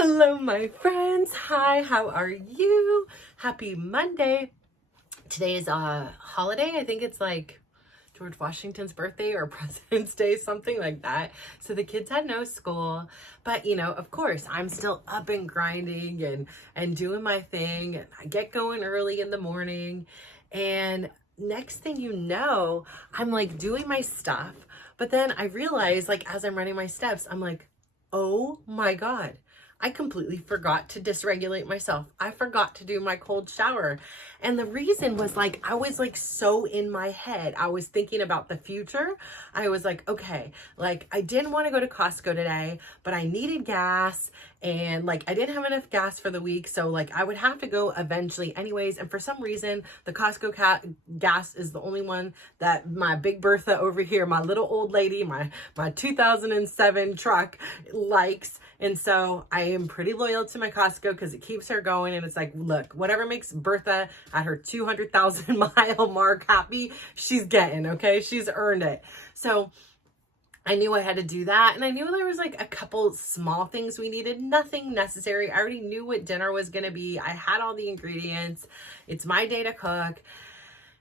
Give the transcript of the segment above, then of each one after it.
Hello, my friends. Hi, how are you? Happy Monday. Today is a holiday. I think it's like George Washington's birthday or President's Day, something like that. So the kids had no school, but of course, I'm still up and grinding and doing my thing. I get going early in the morning, and next thing you know, I'm like doing my stuff. But then I realize, like, as I'm running my steps, I'm like, oh my God, I completely forgot to dysregulate myself. I forgot to do my cold shower. And the reason was, like, I was like so in my head. I was thinking about the future. I was like, okay, like I didn't want to go to Costco today, but I needed gas, and like I didn't have enough gas for the week. So like I would have to go eventually anyways. And for some reason, the Costco gas is the only one that my Big Bertha over here, my little old lady, my 2007 truck likes. And so I am pretty loyal to my Costco because it keeps her going. And it's like, look, whatever makes Bertha at her 200,000 mile mark happy, she's getting, okay? She's earned it. So I knew I had to do that. And I knew there was like a couple small things we needed, nothing necessary. I already knew what dinner was going to be. I had all the ingredients. It's my day to cook.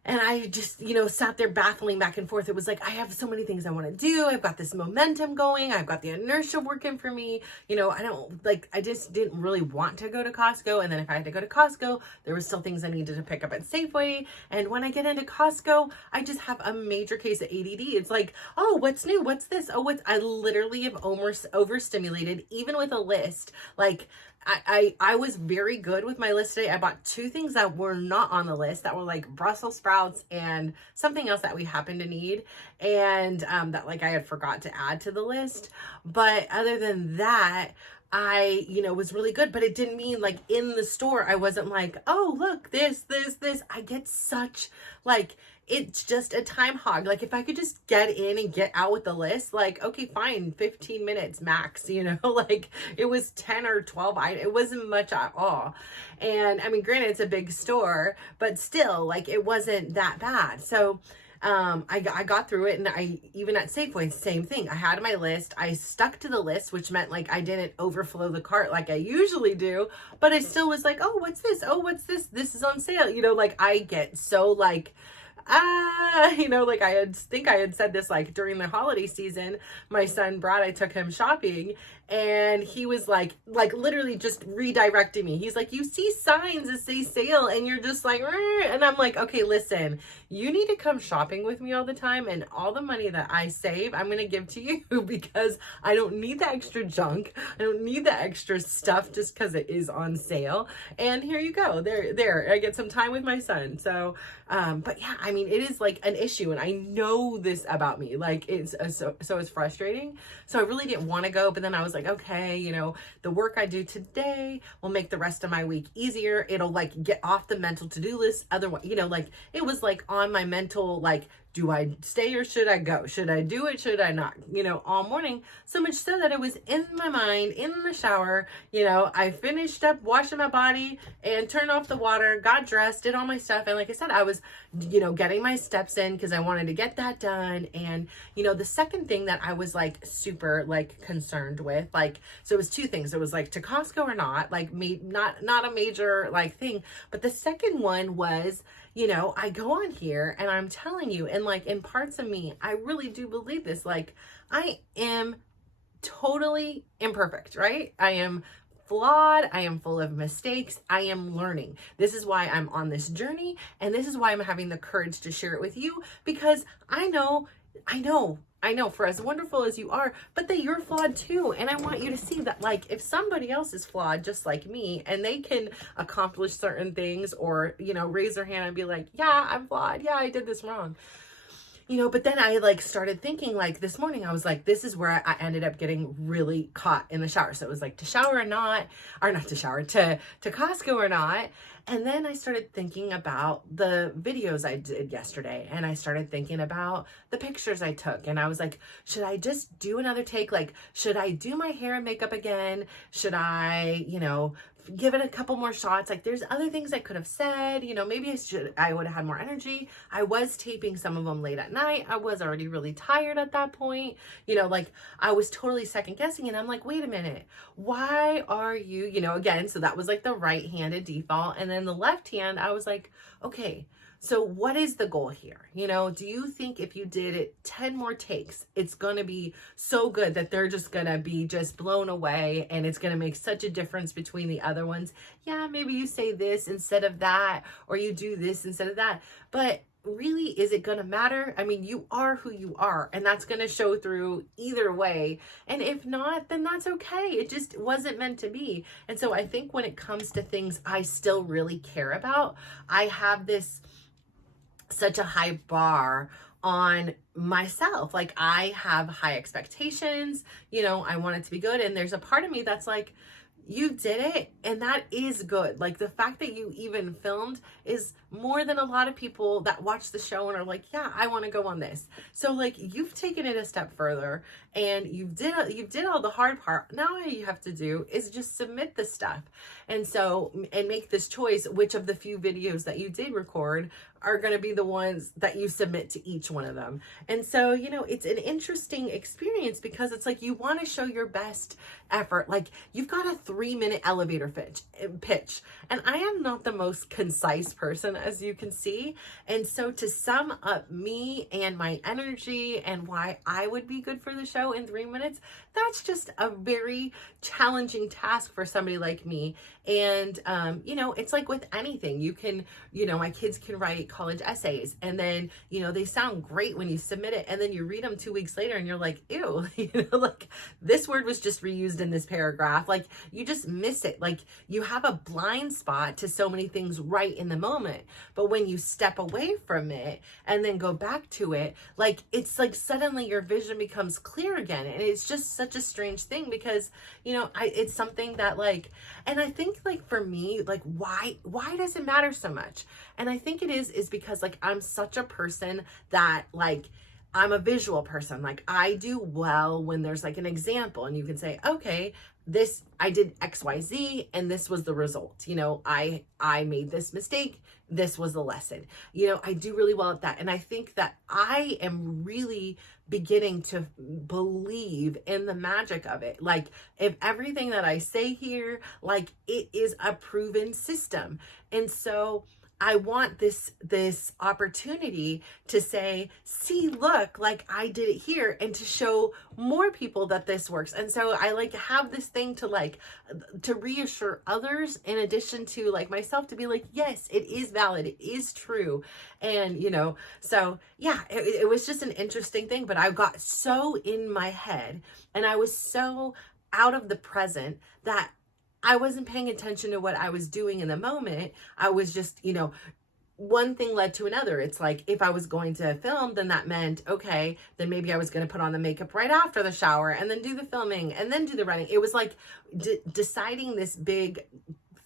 And I just, sat there baffling back and forth. It was like, I have so many things I want to do. I've got this momentum going. I've got the inertia working for me. I just didn't really want to go to Costco. And then if I had to go to Costco, there were still things I needed to pick up at Safeway. And when I get into Costco, I just have a major case of ADD. It's like, oh, what's new? What's this? Oh, I literally have almost overstimulated, even with a list. Like, I was very good with my list today. I bought two things that were not on the list that were like Brussels sprouts and something else that we happen to need. And that like I had forgot to add to the list. But other than that, I, was really good, but it didn't mean like in the store, I wasn't like, oh, look, this. I get such like, it's just a time hog. Like if I could just get in and get out with the list, like, okay, fine, 15 minutes max, like it was 10 or 12. It wasn't much at all. And I mean, granted, it's a big store, but still like it wasn't that bad. So I got through it, and I even at Safeway, same thing. I had my list. I stuck to the list, which meant like I didn't overflow the cart like I usually do, but I still was like, oh, what's this? Oh, what's this? This is on sale. Like I get so like, like I had said this like during the holiday season. My son Brad, I took him shopping, and he was like literally just redirecting me. He's like, you see signs that say sale and you're just like, and I'm like, okay, listen, you need to come shopping with me all the time, and all the money that I save, I'm going to give to you because I don't need the extra junk. I don't need the extra stuff just because it is on sale. And here you go. There, I get some time with my son. So, but yeah, I mean, it is like an issue, and I know this about me. Like it's so it's frustrating. So I really didn't want to go, but then I was like, okay, the work I do today will make the rest of my week easier. It'll like get off the mental to-do list. Otherwise, like it was like on my mental, like, do I stay or should I go? Should I do it? Should I not? All morning. So much so that it was in my mind, in the shower. I finished up washing my body and turned off the water, got dressed, did all my stuff. And like I said, I was, getting my steps in because I wanted to get that done. And, the second thing that I was like super like concerned with, like, so it was two things. It was like to Costco or not, like me, not a major like thing. But the second one was, I go on here and I'm telling you, and like in parts of me, I really do believe this. Like I am totally imperfect, right? I am flawed. I am full of mistakes. I am learning. This is why I'm on this journey. And this is why I'm having the courage to share it with you, because I know for as wonderful as you are, but that you're flawed too. And I want you to see that, like, if somebody else is flawed just like me and they can accomplish certain things, or, raise their hand and be like, yeah, I'm flawed. Yeah, I did this wrong. But then I like started thinking, like this morning, I was like, this is where I ended up getting really caught in the shower. So it was like to shower or not, or not to shower, to Costco or not. And then I started thinking about the videos I did yesterday, and I started thinking about the pictures I took. And I was like, should I just do another take? Like, should I do my hair and makeup again? Should I, give it a couple more shots. Like there's other things I could have said, you know, maybe I would have had more energy. I was taping some of them late at night. I was already really tired at that point. You know, like I was totally second guessing, and I'm like, wait a minute, why are you, you know, again, so that was like the right-handed default. And then the left hand, I was like, okay, so what is the goal here? You know, do you think if you did it 10 more takes, it's going to be so good that they're just going to be just blown away and it's going to make such a difference between the other ones? Yeah, maybe you say this instead of that, or you do this instead of that. But really, is it going to matter? I mean, you are who you are, and that's going to show through either way. And if not, then that's okay. It just wasn't meant to be. And so I think when it comes to things I still really care about, I have such a high bar on myself. Like I have high expectations, you know, I want it to be good. And there's a part of me that's like, you did it, and that is good. Like the fact that you even filmed is more than a lot of people that watch the show and are like, yeah, I want to go on this. So like you've taken it a step further, and you did all the hard part. Now all you have to do is just submit the stuff. And so, and make this choice, which of the few videos that you did record are going to be the ones that you submit to each one of them. And so, you know, it's an interesting experience because it's like you want to show your best effort. Like you've got a 3-minute elevator pitch. And I am not the most concise person, as you can see. And so to sum up me and my energy and why I would be good for the show in 3 minutes, that's just a very challenging task for somebody like me. And, you know, it's like with anything, you can, you know, my kids can write college essays, and then, you know, they sound great when you submit it, and then you read them 2 weeks later and you're like, ew, you know, like this word was just reused in this paragraph. Like you just miss it. Like you have a blind spot to so many things right in the moment. But when you step away from it and then go back to it, like it's like suddenly your vision becomes clear again. And it's just such a strange thing because, you know, it's something that like, and I think like for me, like why does it matter so much? And I think it is because like I'm such a person that like I'm a visual person. Like I do well when there's like an example and you can say, okay, this, I did XYZ and this was the result. You know, I made this mistake. This was the lesson. You know, I do really well at that. And I think that I am really beginning to believe in the magic of it. Like if everything that I say here, like it is a proven system. And so I want this opportunity to say, see, look, like I did it here, and to show more people that this works. And so I like have this thing to like, to reassure others in addition to like myself, to be like, yes, it is valid. It is true. And, you know, so yeah, it was just an interesting thing, but I got so in my head and I was so out of the present that I wasn't paying attention to what I was doing in the moment. I was just, you know, one thing led to another. It's like if I was going to film, then that meant, okay, then maybe I was going to put on the makeup right after the shower and then do the filming and then do the writing. It was like deciding this big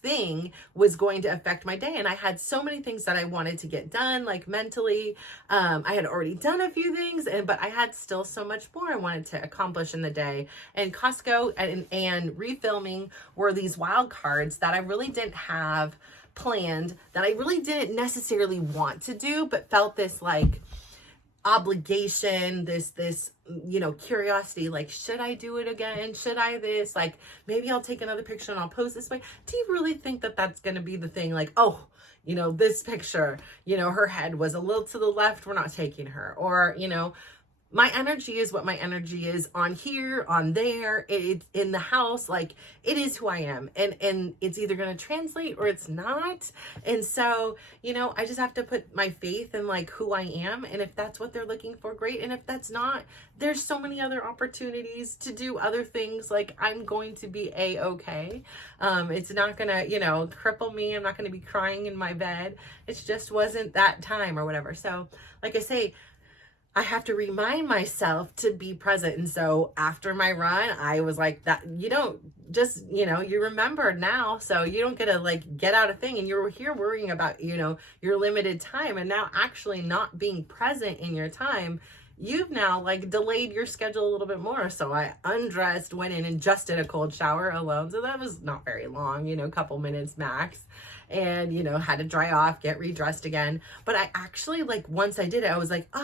thing was going to affect my day. And I had so many things that I wanted to get done, like mentally. I had already done a few things, but I had still so much more I wanted to accomplish in the day. And Costco and refilming were these wild cards that I really didn't have planned, that I really didn't necessarily want to do, but felt this like obligation, this you know, curiosity, like, should I do it again? Should I this? Like, maybe I'll take another picture and I'll post this way. Do you really think that that's going to be the thing? Like, oh, you know, this picture, you know, her head was a little to the left, we're not taking her. Or, you know, my energy is what my energy is on here, on there, it's in the house. Like it is who I am, and it's either going to translate or it's not. And so, you know, I just have to put my faith in like who I am. And if that's what they're looking for, great. And if that's not, there's so many other opportunities to do other things. Like I'm going to be a-okay. It's not going to, you know, cripple me. I'm not going to be crying in my bed. It just wasn't that time or whatever. So like I say, I have to remind myself to be present. And so after my run, I was like, that you don't just, you know, you remember now, so you don't get to like get out a thing, and you're here worrying about, you know, your limited time, and now actually not being present in your time you've now like delayed your schedule a little bit more. So I undressed, went in and just did a cold shower alone. So that was not very long, a couple minutes max. And, had to dry off, get redressed again. But I actually, like, once I did it, I was like,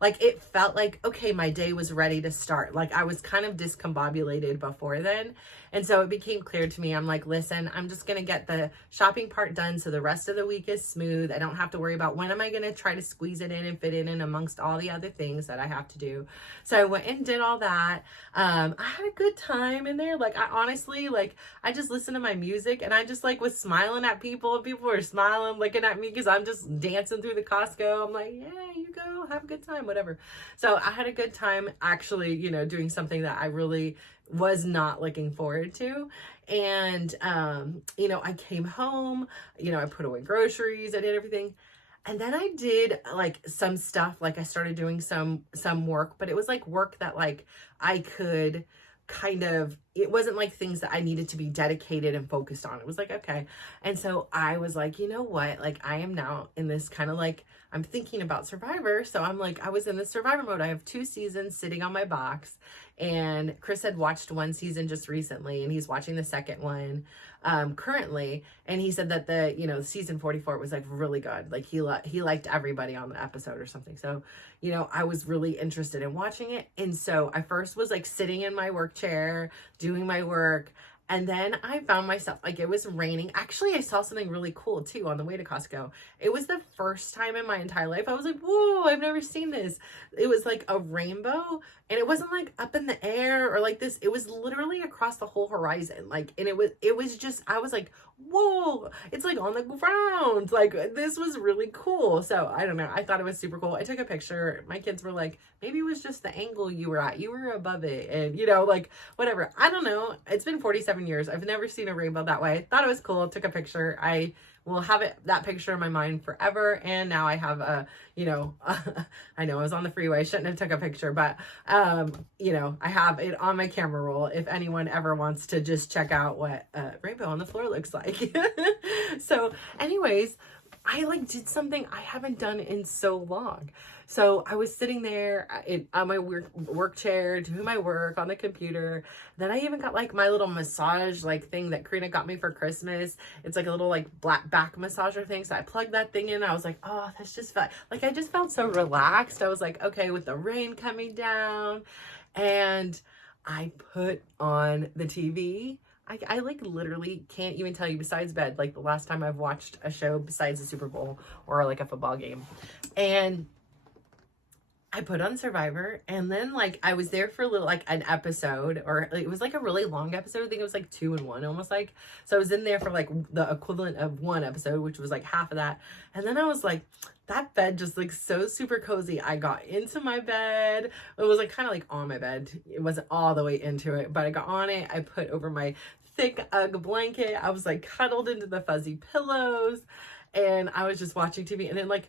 like it felt like, okay, my day was ready to start. Like I was kind of discombobulated before then. And so it became clear to me, I'm like, listen, I'm just going to get the shopping part done so the rest of the week is smooth. I don't have to worry about when am I going to try to squeeze it in and fit it in amongst all the other things that I have to do. So I went and did all that. I had a good time in there. Like I honestly, like I just listened to my music and I just like was smiling at people and people were smiling, looking at me because I'm just dancing through the Costco. I'm like, yeah, you go, have a good time, whatever. So I had a good time actually, doing something that I really was not looking forward to. And, I came home, I put away groceries, I did everything. And then I did like some stuff, like I started doing some work, but it was like work that like I could kind of, it wasn't like things that I needed to be dedicated and focused on. It was like, okay. And so I was like, you know what? Like I am now in this kind of like, I'm thinking about Survivor. So I'm like, I was in the Survivor mode. I have 2 seasons sitting on my box, and Chris had watched 1 season just recently and he's watching the second one currently. And he said that the, season 44 was like really good. Like he liked everybody on the episode or something. So, I was really interested in watching it. And so I first was like sitting in my work chair, doing my work. And then I found myself, like it was raining. Actually, I saw something really cool too on the way to Costco. It was the first time in my entire life I was like, whoa, I've never seen this. It was like a rainbow, and it wasn't like up in the air or like this. It was literally across the whole horizon. Like, and it was just, I was like, whoa, it's like on the ground. Like this was really cool. So I don't know. I thought it was super cool. I took a picture. My kids were like, maybe it was just the angle you were at. You were above it. And like whatever. I don't know. It's been 47 years. I've never seen a rainbow that way. Thought it was cool. Took a picture. I will have that picture in my mind forever. And now I have I know I was on the freeway. I shouldn't have took a picture, but I have it on my camera roll if anyone ever wants to just check out what rainbow on the floor looks like. So anyways, I like did something I haven't done in so long. So I was sitting there on my work chair doing my work on the computer. Then I even got like my little massage like thing that Karina got me for Christmas. It's like a little like black back massager thing. So I plugged that thing in. I was like, oh, that's just fun. Like I just felt so relaxed. I was like, okay, with the rain coming down, and I put on the TV. I like literally can't even tell you besides bed, like the last time I've watched a show besides the Super Bowl or like a football game. And I put on Survivor, and then like I was there for a little, like an episode, or it was like a really long episode. I think it was like 2 in 1 almost, like, so I was in there for like the equivalent of 1 episode, which was like half of that. And then I was like, that bed just like so super cozy. I got into my bed. It was like kind of like on my bed. It wasn't all the way into it, but I got on it. I put over my thick UGG blanket. I was like cuddled into the fuzzy pillows, and I was just watching TV. And then like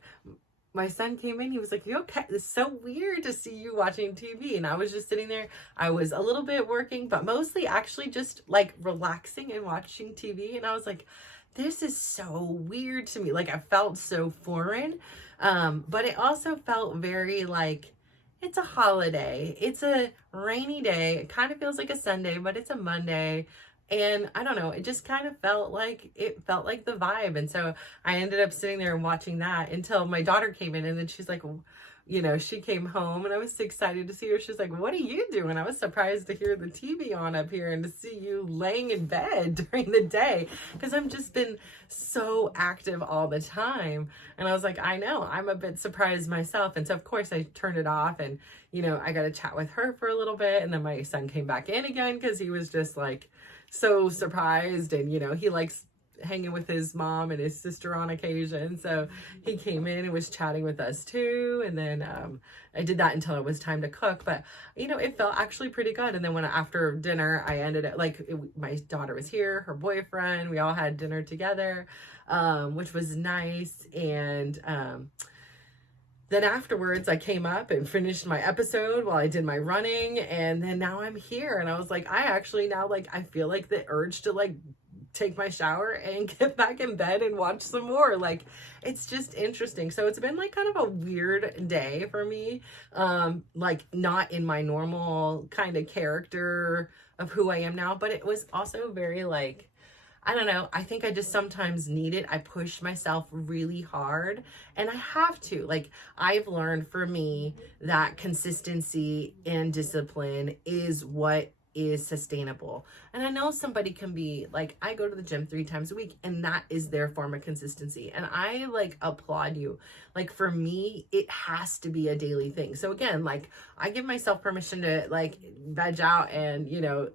my son came in, he was like, you okay? It's so weird to see you watching TV. And I was just sitting there. I was a little bit working, but mostly actually just like relaxing and watching TV. And I was like, this is so weird to me. Like I felt so foreign. But it also felt very like, it's a holiday. It's a rainy day. It kind of feels like a Sunday, but it's a Monday. And I don't know, it just kind of felt like the vibe. And so I ended up sitting there and watching that until my daughter came in, and then she's like, she came home, and I was so excited to see her. She's like, what are you doing? I was surprised to hear the TV on up here and to see you laying in bed during the day, because I've just been so active all the time. And I was like, I know, I'm a bit surprised myself. And so of course I turned it off, and I got to chat with her for a little bit. And then my son came back in again because he was just like so surprised, and he likes hanging with his mom and his sister on occasion, so he came in and was chatting with us too. And then I did that until it was time to cook, but it felt actually pretty good. And then when after dinner I ended it like my daughter was here, her boyfriend, we all had dinner together, which was nice. And then afterwards, I came up and finished my episode while I did my running, and then now I'm here. And I was like, I actually now, like, I feel like the urge to, like, take my shower and get back in bed and watch some more. Like, it's just interesting. So it's been like kind of a weird day for me. Like not in my normal kind of character of who I am now, but it was also very like, I don't know. I think I just sometimes need it. I push myself really hard and I have to. Like, I've learned for me that consistency and discipline is what is sustainable. And I know somebody can be like, I go to the gym 3 times a week and that is their form of consistency. And I like applaud you. Like for me, it has to be a daily thing. So again, like I give myself permission to like veg out and, you know,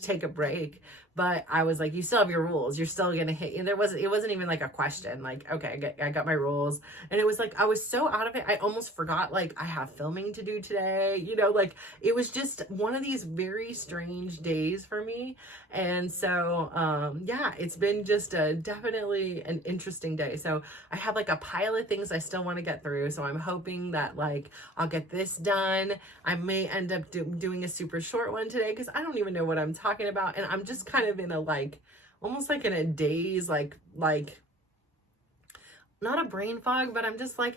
take a break. But I was like, you still have your rules. You're still going to hit. And it wasn't even like a question. Like, okay, I got my rules. And it was like, I was so out of it. I almost forgot, like, I have filming to do today. You know, like, it was just one of these very strange days for me. And so, yeah, it's been just definitely an interesting day. So I have like a pile of things I still want to get through. So I'm hoping that like, I'll get this done. I may end up doing a super short one today because I don't even know what I'm talking about. And I'm just kind of in a like, almost like in a daze, like not a brain fog, but I'm just like,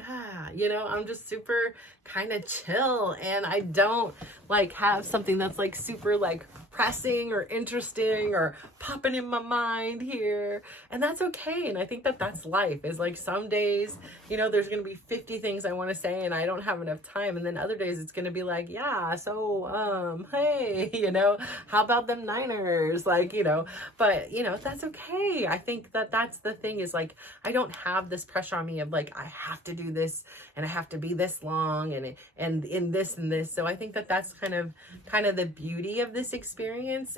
you know, I'm just super kind of chill and I don't like have something that's like super like pressing or interesting or popping in my mind here. And that's okay. And I think that that's life is like some days, you know, there's going to be 50 things I want to say and I don't have enough time. And then other days it's going to be like, yeah, so, hey, you know, how about them Niners? Like, you know, but you know, that's okay. I think that that's the thing is like, I don't have this pressure on me of like, I have to do this and I have to be this long and in this and this. So I think that that's kind of the beauty of this experience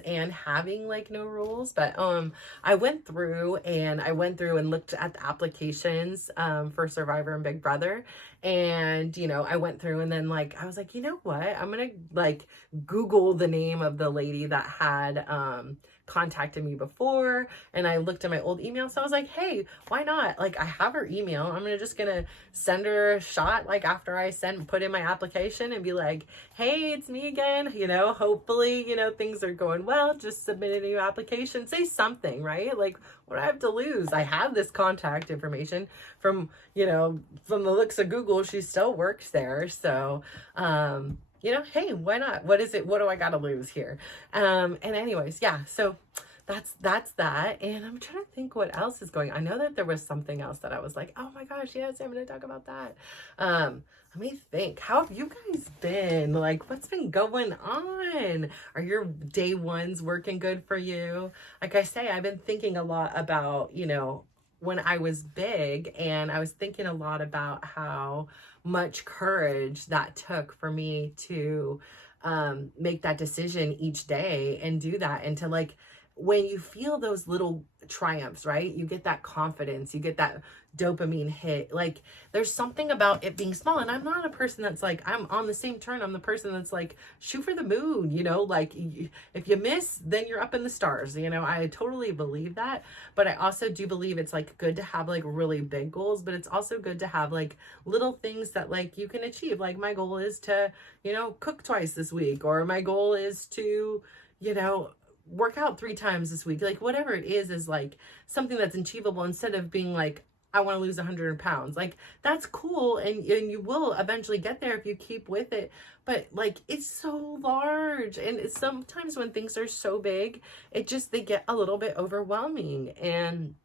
and having like no rules. But I went through and looked at the applications for Survivor and Big Brother. And, you know, I went through and then like, I was like, you know what? I'm going to like Google the name of the lady that had contacted me before. And I looked at my old email. So I was like, hey, why not? Like I have her email. I'm just going to send her a shot. Like after I put in my application and be like, hey, it's me again. You know, hopefully, you know, things are going well. Just submit a new application. Say something, right? Like what do I have to lose? I have this contact information from, you know, from the looks of Google, she still works there. So, you know, hey, why not? What is it? What do I got to lose here? And anyways, yeah, so that's that. And I'm trying to think what else is going on. I know that there was something else that I was like, oh my gosh, yes, I'm going to talk about that. Let me think. How have you guys been? Like, what's been going on? Are your day ones working good for you? Like I say, I've been thinking a lot about, you know, when I was big, and I was thinking a lot about how much courage that took for me to make that decision each day and do that. And to like, when you feel those little triumphs, right? You get that confidence, you get that dopamine hit. Like there's something about it being small. And I'm not a person that's like, I'm on the same turn. I'm the person that's like, shoot for the moon, you know, like if you miss, then you're up in the stars. You know, I totally believe that. But I also do believe it's like good to have like really big goals, but it's also good to have like little things that like you can achieve. Like my goal is to, you know, cook twice this week, or my goal is to, you know, work out 3 times this week. Like whatever it is like something that's achievable instead of being like, I want to lose 100 pounds. Like that's cool. And you will eventually get there if you keep with it. But like, it's so large. And it's sometimes when things are so big, they get a little bit overwhelming. And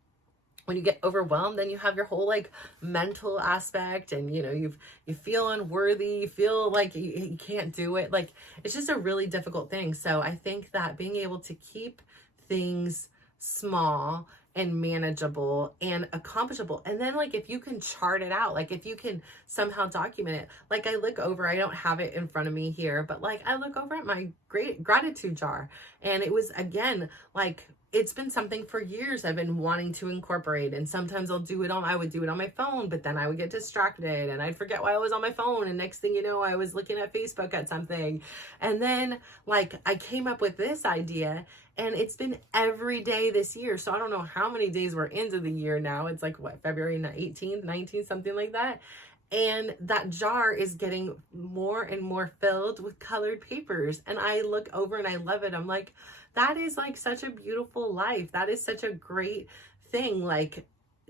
when you get overwhelmed, then you have your whole like mental aspect, and you know, you feel unworthy, you feel like you can't do it. Like it's just a really difficult thing. So I think that being able to keep things small and manageable and accomplishable, and then like if you can chart it out, like if you can somehow document it, like I look over, I don't have it in front of me here, but like I look over at my great gratitude jar, and it was again like, it's been something for years I've been wanting to incorporate. And sometimes I would do it on my phone, but then I would get distracted and I'd forget why I was on my phone. And next thing you know, I was looking at Facebook at something. And then like I came up with this idea, and it's been every day this year. So I don't know how many days we're into the year now. It's like what, February 18th, 19th, something like that. And that jar is getting more and more filled with colored papers. And I look over and I love it. I'm like, that is like such a beautiful life. That is such a great thing, like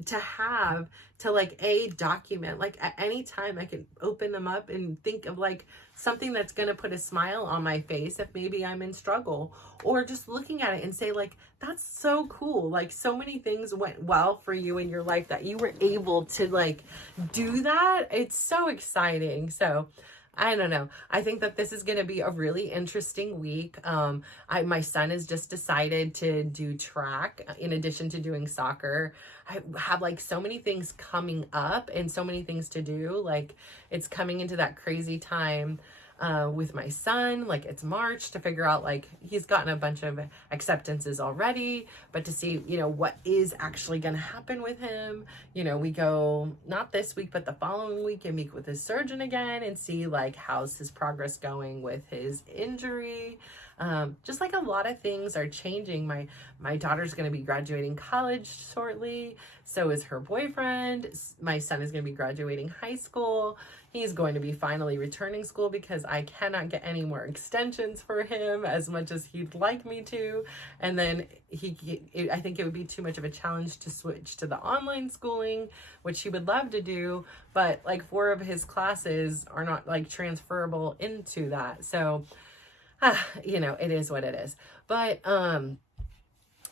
to have, to like document, like at any time I can open them up and think of like something that's going to put a smile on my face if maybe I'm in struggle, or just looking at it and say like, that's so cool. Like so many things went well for you in your life that you were able to like do that. It's so exciting. So I don't know. I think that this is going to be a really interesting week. My son has just decided to do track in addition to doing soccer. I have like so many things coming up and so many things to do. Like it's coming into that crazy time with my son. Like it's March, to figure out, like he's gotten a bunch of acceptances already, but to see, you know, what is actually going to happen with him. You know, we go not this week, but the following week and meet with his surgeon again and see like how's his progress going with his injury. Just like a lot of things are changing. My daughter's going to be graduating college shortly. So is her boyfriend. My son is going to be graduating high school. He's going to be finally returning school because I cannot get any more extensions for him as much as he'd like me to. And then I think it would be too much of a challenge to switch to the online schooling, which he would love to do. But like 4 of his classes are not like transferable into that. So you know, it is what it is. But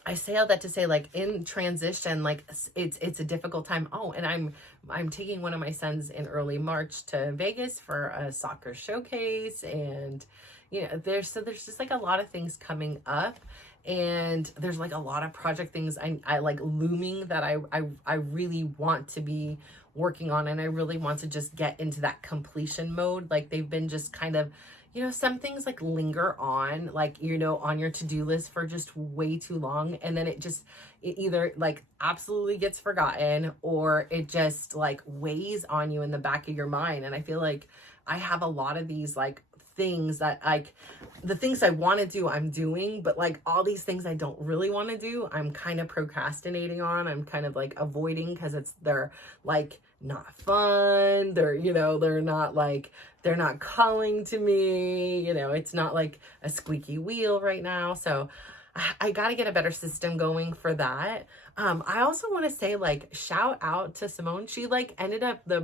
I say all that to say, like in transition, like it's a difficult time. Oh, and I'm taking one of my sons in early March to Vegas for a soccer showcase, and you know, there's just like a lot of things coming up, and there's like a lot of project things I like looming that I really want to be working on, and I really want to just get into that completion mode. Like they've been just kind of, you know, some things like linger on, like, you know, on your to-do list for just way too long. And then it either like absolutely gets forgotten, or it just like weighs on you in the back of your mind. And I feel like I have a lot of these like things that like the things I want to do, I'm doing, but like all these things I don't really want to do, I'm kind of procrastinating on. I'm kind of like avoiding because they're like not fun. They're, you know, they're not calling to me, you know, it's not like a squeaky wheel right now. So I got to get a better system going for that. I also want to say, like, shout out to Simone. She like ended up the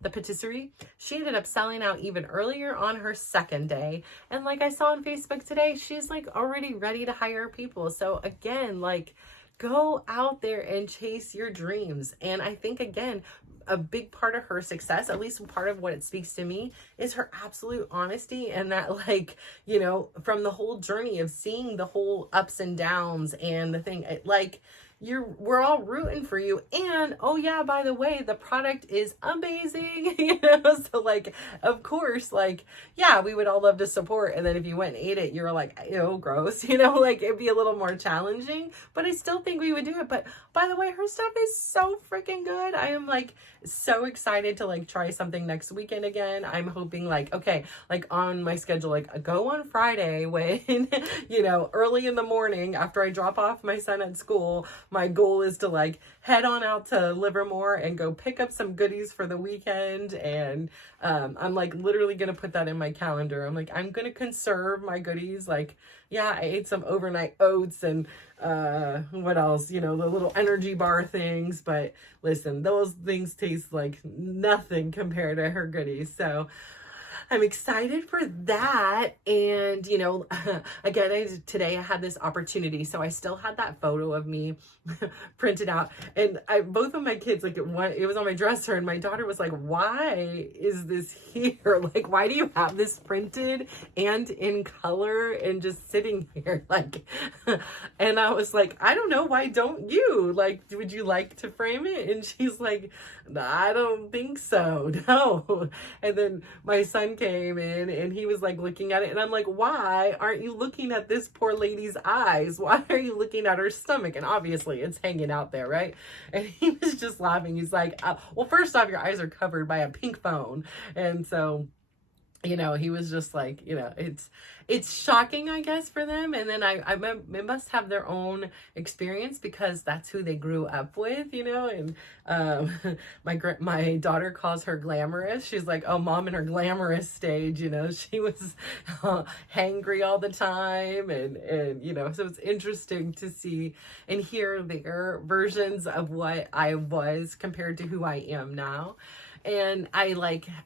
patisserie. She ended up selling out even earlier on her second day. And like I saw on Facebook today, she's like already ready to hire people. So again, like, go out there and chase your dreams. And I think, again, a big part of her success, at least part of what it speaks to me, is her absolute honesty. And that, like, you know, from the whole journey of seeing the whole ups and downs and the thing, like, we're all rooting for you. And oh yeah, by the way, the product is amazing. You know, so like, of course, like, yeah, we would all love to support. And then if you went and ate it, you were like, ew, gross, you know, like it'd be a little more challenging, but I still think we would do it. But by the way, her stuff is so freaking good. I am like so excited to like try something next weekend again. I'm hoping like, okay, like on my schedule, like go on Friday when, you know, early in the morning after I drop off my son at school. My goal is to like head on out to Livermore and go pick up some goodies for the weekend. And I'm like literally going to put that in my calendar. I'm like, I'm going to conserve my goodies. Like, yeah, I ate some overnight oats and what else, you know, the little energy bar things. But listen, those things taste like nothing compared to her goodies. So I'm excited for that. And, you know, again, today I had this opportunity. So I still had that photo of me printed out. And both of my kids, like it was on my dresser, and my daughter was like, why is this here? Like, why do you have this printed and in color and just sitting here? Like, and I was like, I don't know. Why don't you? Like, would you like to frame it? And she's like, I don't think so. No. And then my son came in and he was like looking at it, and I'm like, why aren't you looking at this poor lady's eyes? Why are you looking at her stomach? And obviously it's hanging out there, right? And he was just laughing. He's like, well, first off, your eyes are covered by a pink phone. And so you know, he was just like, you know, it's shocking, I guess, for them. And then they must have their own experience because that's who they grew up with, you know. And my daughter calls her glamorous. She's like, oh, mom in her glamorous stage, you know. She was hangry all the time, and you know, so it's interesting to see and hear their versions of what I was compared to who I am now. And I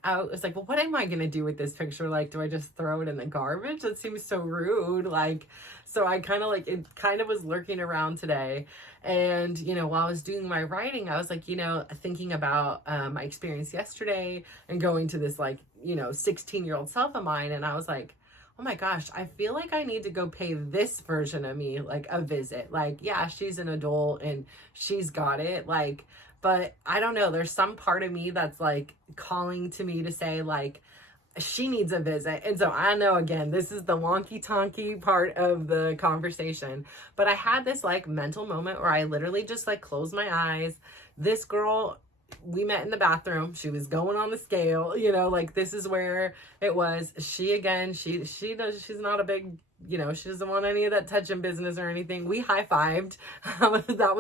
was like, well, what am I going to do with this picture? Like, do I just throw it in the garbage? That seems so rude. Like, so I kind of it kind of was lurking around today. And, you know, while I was doing my writing, I was like, you know, thinking about my experience yesterday and going to this, like, you know, 16-year-old self of mine. And I was like, oh my gosh, I feel like I need to go pay this version of me, like, a visit. Like, yeah, she's an adult and she's got it. Like, but I don't know, there's some part of me that's like calling to me to say, like, she needs a visit. And so I know, again, this is the wonky tonky part of the conversation, but I had this like mental moment where I literally just like closed my eyes. This girl, we met in the bathroom. She was going on the scale, you know, like this is where it was. She does, she's not a big, you know, she doesn't want any of that touching business or anything. We high-fived. That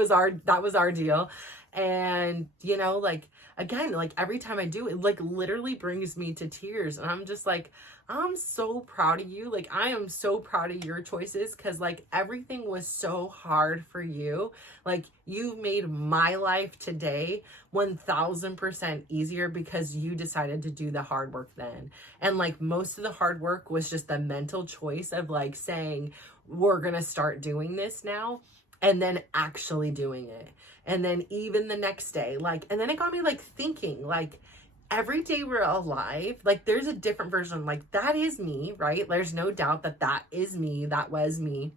was our deal. And, you know, like, again, like every time I do it, like literally brings me to tears. And I'm just like, I'm so proud of you. Like, I am so proud of your choices. Cause like everything was so hard for you. Like, you've made my life today 1000% easier because you decided to do the hard work then. And like most of the hard work was just the mental choice of like saying, we're going to start doing this now. And then actually doing it. And then even the next day, like, and then it got me like thinking, like, every day we're alive, like there's a different version, like that is me, right? There's no doubt that that is me, that was me.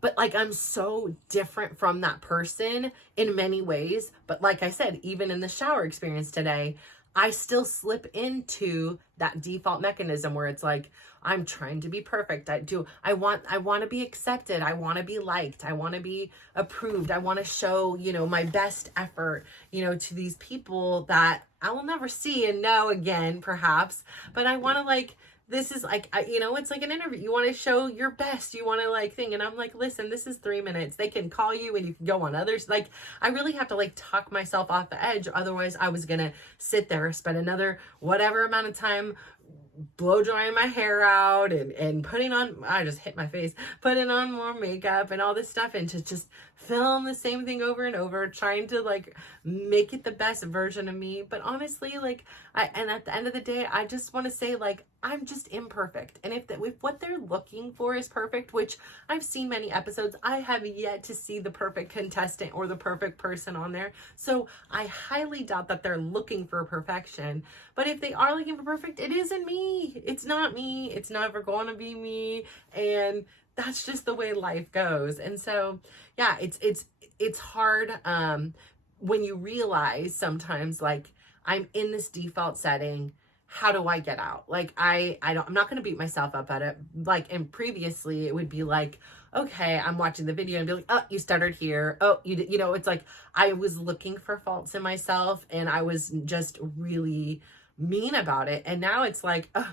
But like, I'm so different from that person in many ways. But like I said, even in the shower experience today, I still slip into that default mechanism where it's like, I'm trying to be perfect. I want to be accepted. I want to be liked. I want to be approved. I want to show, you know, my best effort, you know, to these people that I will never see and know again, perhaps, but I want to like, this is like, you know, it's like an interview. You want to show your best. You want to like thing. And I'm like, listen, this is 3 minutes. They can call you and you can go on others. Like, I really have to like talk myself off the edge. Otherwise I was going to sit there, spend another whatever amount of time blow drying my hair out and putting on, I just hit my face, putting on more makeup and all this stuff, and to just film the same thing over and over, trying to like make it the best version of me. But honestly, like, and at the end of the day, I just want to say, like, I'm just imperfect. And if what they're looking for is perfect, which I've seen many episodes, I have yet to see the perfect contestant or the perfect person on there. So I highly doubt that they're looking for perfection. But if they are looking for perfect, it isn't me. It's not me. It's never going to be me. And that's just the way life goes. And so, yeah, it's hard when you realize sometimes, like, I'm in this default setting. How do I get out? Like, I'm not going to beat myself up at it. Like, and previously it would be like, okay, I'm watching the video and be like, oh, you stuttered here. Oh, you know, it's like, I was looking for faults in myself and I was just really mean about it. And now it's like, oh,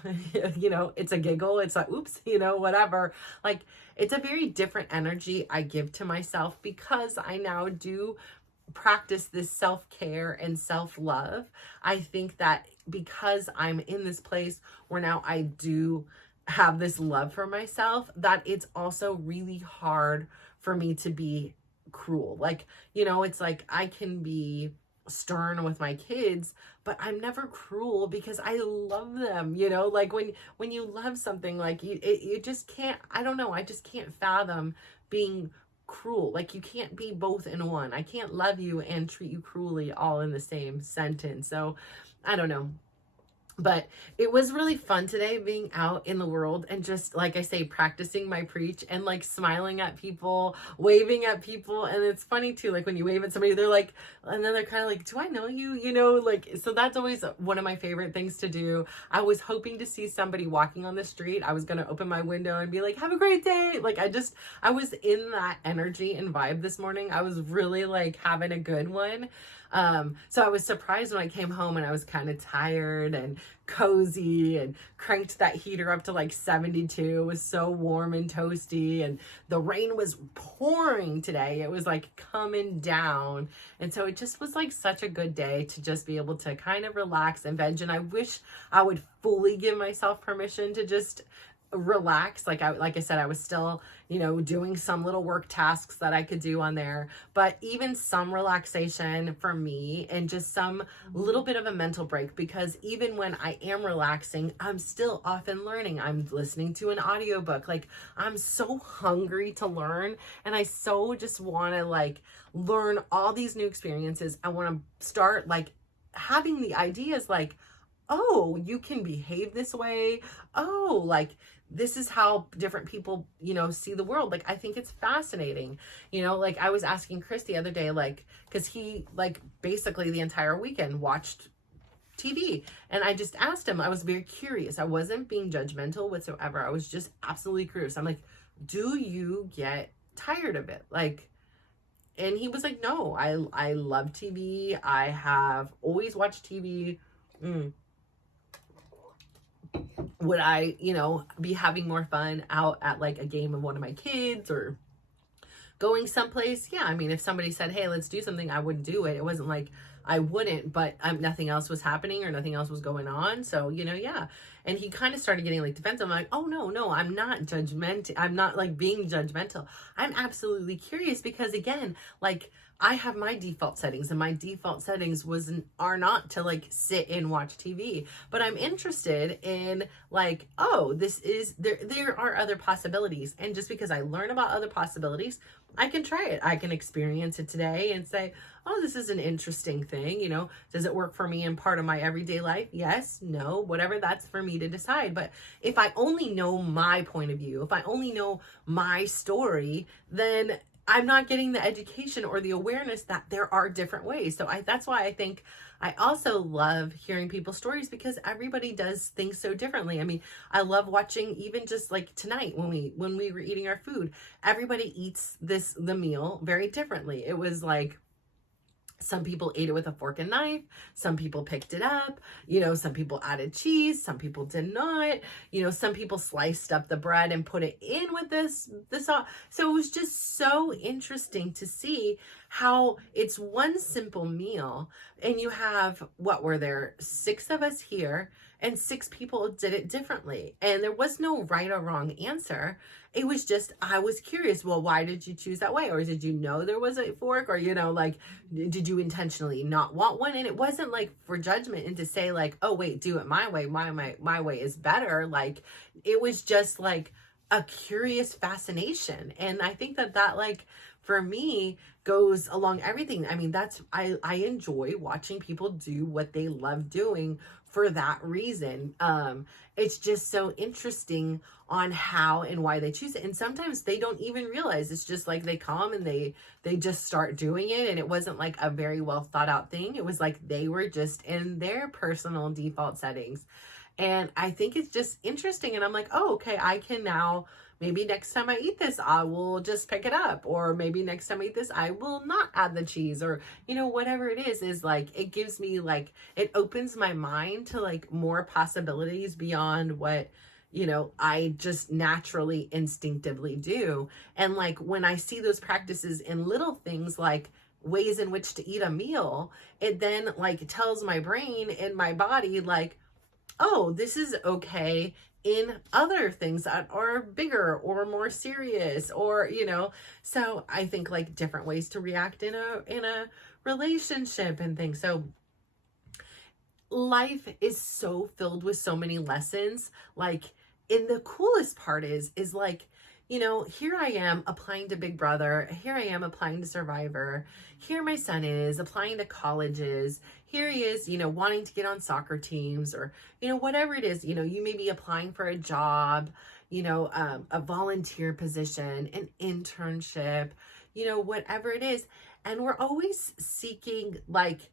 you know, it's a giggle. It's like, oops, you know, whatever. Like, it's a very different energy I give to myself because I now do practice this self-care and self-love. I think that because I'm in this place where now I do have this love for myself, that it's also really hard for me to be cruel. Like, you know, it's like I can be stern with my kids, but I'm never cruel because I love them. You know, like when you love something, like you just can't, I don't know, I just can't fathom being cruel. Like, you can't be both in one. I can't love you and treat you cruelly all in the same sentence. So I don't know. But it was really fun today being out in the world and just, like I say, practicing my preach and like smiling at people, waving at people. And it's funny too, like when you wave at somebody, they're like, and then they're kind of like, do I know you? You know, like, so that's always one of my favorite things to do. I was hoping to see somebody walking on the street. I was going to open my window and be like, have a great day. Like, I was in that energy and vibe this morning. I was really like having a good one. So I was surprised when I came home and I was kind of tired, and cozy and cranked that heater up to like 72. It was so warm and toasty, and the rain was pouring today. It was like coming down. And so it just was like such a good day to just be able to kind of relax and veg. And I wish I would fully give myself permission to just relax. Like I said, I was still, doing some little work tasks that I could do on there, but even some relaxation for me and just some little bit of a mental break, because even when I am relaxing, I'm still often learning. I'm listening to an audiobook. Like, I'm so hungry to learn, and I so just want to like learn all these new experiences. I want to start like having the ideas like, oh, you can behave this way. Oh, like this is how different people, see the world. Like, I think it's fascinating. Like I was asking Chris the other day, like, cause he like basically the entire weekend watched TV. And I just asked him, I was very curious. I wasn't being judgmental whatsoever. I was just absolutely curious. I'm like, do you get tired of it? Like, and he was like, no, I love TV. I have always watched TV. Would I, be having more fun out at like a game of one of my kids or going someplace? Yeah. I mean, if somebody said, hey, let's do something, I would do it. It wasn't like I wouldn't, but nothing else was happening or nothing else was going on. So, yeah. And he kind of started getting like defensive. I'm like, oh, no, I'm not judgmental. I'm not like being judgmental. I'm absolutely curious because again, like I have my default settings, and my default settings are not to like sit and watch TV, but I'm interested in like, oh, there are other possibilities. And just because I learn about other possibilities, I can try it. I can experience it today and say, oh, this is an interesting thing. Does it work for me in part of my everyday life? Yes, no, whatever, that's for me to decide. But if I only know my point of view, if I only know my story, then I'm not getting the education or the awareness that there are different ways. So that's why I think I also love hearing people's stories, because everybody does things so differently. I mean, I love watching, even just like tonight when we were eating our food, everybody eats the meal very differently. It was like, some people ate it with a fork and knife. Some people picked it up. Some people added cheese. Some people did not. Some people sliced up the bread and put it in with this. So it was just so interesting to see how it's one simple meal, and you have, what were there, 6 of us here, and 6 people did it differently. And there was no right or wrong answer. It was just, I was curious, well, why did you choose that way? Or did you know there was a fork? Or, like, did you intentionally not want one? And it wasn't like for judgment and to say like, oh, wait, do it my way. My way is better. Like, it was just like a curious fascination. And I think that like, for me, goes along everything. I mean, I enjoy watching people do what they love doing for that reason. It's just so interesting on how and why they choose it. And sometimes they don't even realize. It's just like they come and they just start doing it. And it wasn't like a very well thought out thing. It was like they were just in their personal default settings. And I think it's just interesting. And I'm like, oh, okay, I can now, maybe next time I eat this, I will just pick it up. Or maybe next time I eat this, I will not add the cheese. Or, whatever it is like, it gives me like, it opens my mind to like more possibilities beyond what, I just naturally, instinctively do. And like, when I see those practices in little things like ways in which to eat a meal, it then like tells my brain and my body like, oh, this is okay in other things that are bigger or more serious, or, so I think like different ways to react in a relationship and things. So life is so filled with so many lessons. Like, and the coolest part is like, here I am applying to Big Brother. Here I am applying to Survivor. Here my son is applying to colleges. Here he is, wanting to get on soccer teams, or, whatever it is, you may be applying for a job, a volunteer position, an internship, whatever it is. And we're always seeking like,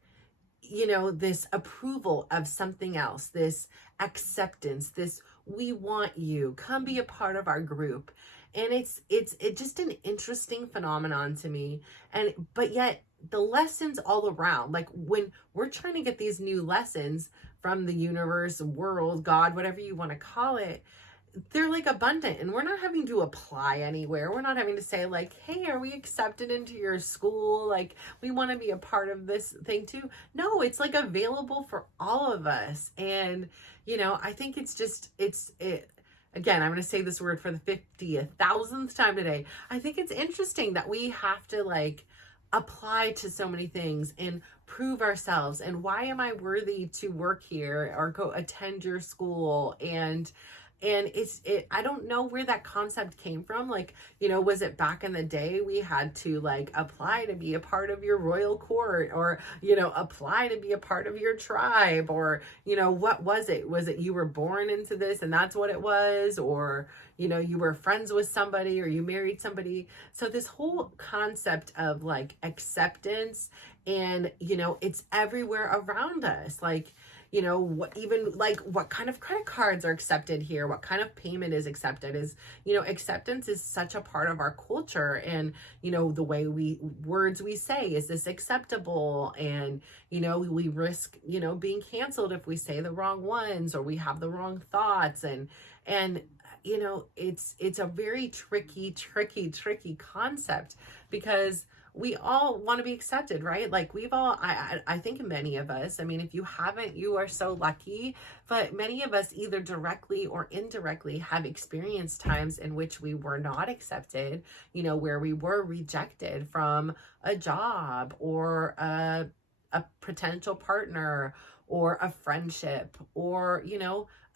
this approval of something else, this acceptance, this, we want you, come be a part of our group. And it's just an interesting phenomenon to me. But yet the lessons all around, like when we're trying to get these new lessons from the universe, world, God, whatever you want to call it, they're like abundant, and we're not having to apply anywhere. We're not having to say like, hey, are we accepted into your school? Like, we want to be a part of this thing too. No, it's like available for all of us. And, I think it's just, again, I'm going to say this word for the 50,000th time today. I think it's interesting that we have to like apply to so many things and prove ourselves. And why am I worthy to work here or go attend your school? And I don't know where that concept came from. Like, was it back in the day we had to like apply to be a part of your royal court, or, apply to be a part of your tribe, or, what was it? Was it you were born into this and that's what it was? Or, you were friends with somebody, or you married somebody. So this whole concept of like acceptance, and, it's everywhere around us. Like, what kind of credit cards are accepted here, what kind of payment is accepted, is, acceptance is such a part of our culture. And, the way words we say, is this acceptable? And, we risk, being canceled if we say the wrong ones, or we have the wrong thoughts. And, it's a very tricky concept, because we all want to be accepted, right? Like I think many of us, I mean, if you haven't, you are so lucky, but many of us either directly or indirectly have experienced times in which we were not accepted, where we were rejected from a job, or a potential partner, or a friendship, or,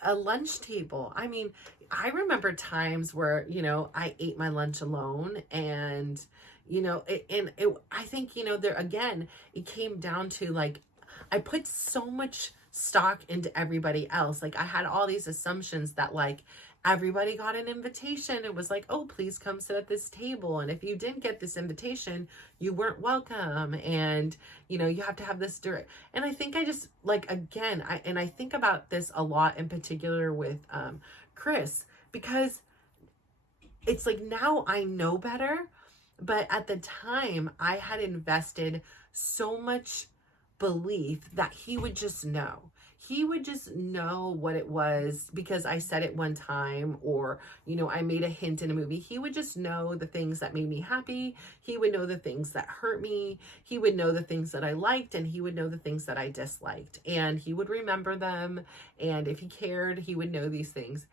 a lunch table. I mean, I remember times where, I ate my lunch alone, and, I think, there again, it came down to like, I put so much stock into everybody else. Like, I had all these assumptions that like everybody got an invitation. It was like, oh, please come sit at this table. And if you didn't get this invitation, you weren't welcome. And, you have to have this direct. And I think I just like, again, I think about this a lot in particular with Chris, because it's like, now I know better. But at the time, I had invested so much belief that he would just know. He would just know what it was because I said it one time, or, I made a hint in a movie. He would just know the things that made me happy. He would know the things that hurt me. He would know the things that I liked, and he would know the things that I disliked. And he would remember them. And if he cared, he would know these things.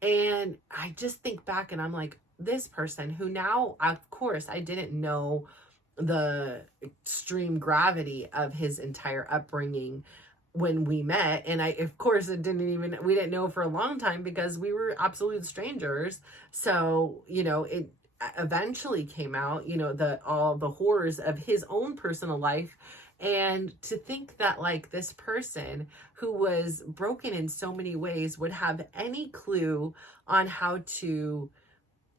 And I just think back and I'm like, this person who now, of course, I didn't know the extreme gravity of his entire upbringing when we met. And of course, we didn't know for a long time because we were absolute strangers. So, it eventually came out, all the horrors of his own personal life. And to think that like this person who was broken in so many ways would have any clue on how to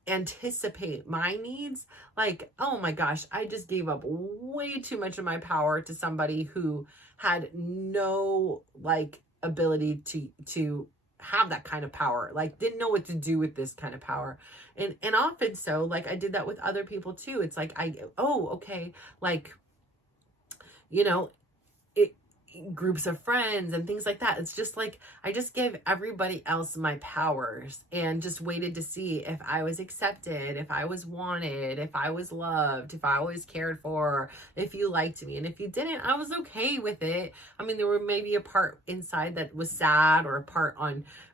anticipate my needs, like, oh my gosh, I just gave up way too much of my power to somebody who had no like ability to have that kind of power, like didn't know what to do with this kind of power. And often so, like, I did that with other people too. It's like, okay, like, groups of friends and things like that. It's just like, I just gave everybody else my powers and just waited to see if I was accepted, if I was wanted, if I was loved, if I was cared for, if you liked me. And if you didn't, I was okay with it. I mean, there were maybe a part inside that was sad, or a part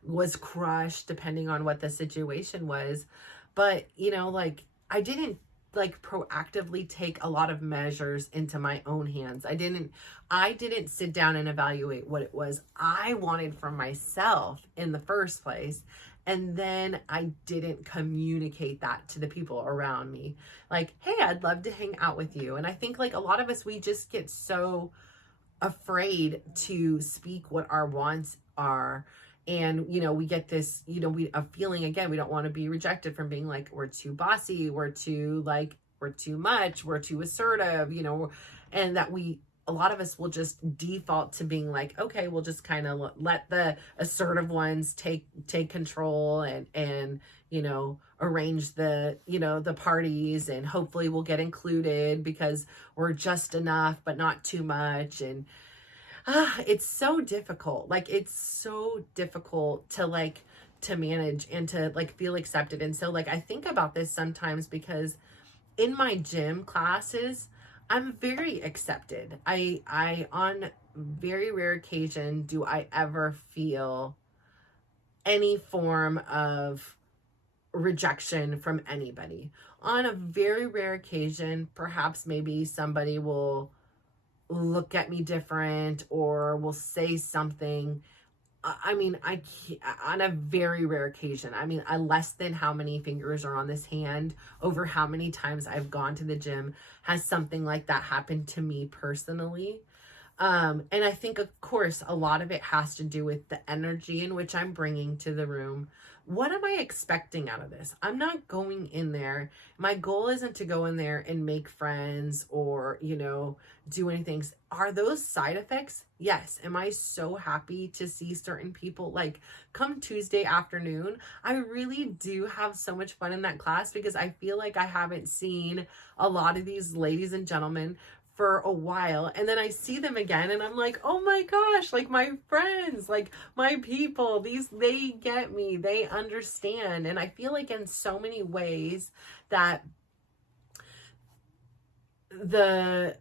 was crushed, depending on what the situation was. But, like, I didn't like proactively take a lot of measures into my own hands. I didn't sit down and evaluate what it was I wanted from myself in the first place. And then I didn't communicate that to the people around me. Like, hey, I'd love to hang out with you. And I think like a lot of us, we just get so afraid to speak what our wants are. And, we get this, a feeling, again, we don't want to be rejected from being like, we're too bossy, we're too much, we're too assertive, and that we a lot of us will just default to being like, okay, we'll just kind of let the assertive ones take control and arrange the the parties, and hopefully we'll get included because we're just enough but not too much. And it's so difficult. Like, it's so difficult to manage and to feel accepted. And so I think about this sometimes because in my gym classes, I'm very accepted. I on very rare occasion do I ever feel any form of rejection from anybody. On a very rare occasion, perhaps maybe somebody will look at me different or will say something. I mean, I can't, on a very rare occasion, I mean, less than how many fingers are on this hand over how many times I've gone to the gym has something like that happened to me personally. And I think, of course, a lot of it has to do with the energy in which I'm bringing to the room. What am I expecting out of this? I'm not going in there. My goal isn't to go in there and make friends or, do anything. Are those side effects? Yes. Am I so happy to see certain people? Like, come Tuesday afternoon, I really do have so much fun in that class because I feel like I haven't seen a lot of these ladies and gentlemen for a while, and then I see them again and I'm like, oh my gosh, like my friends, like my people, they get me, they understand. And I feel like in so many ways that the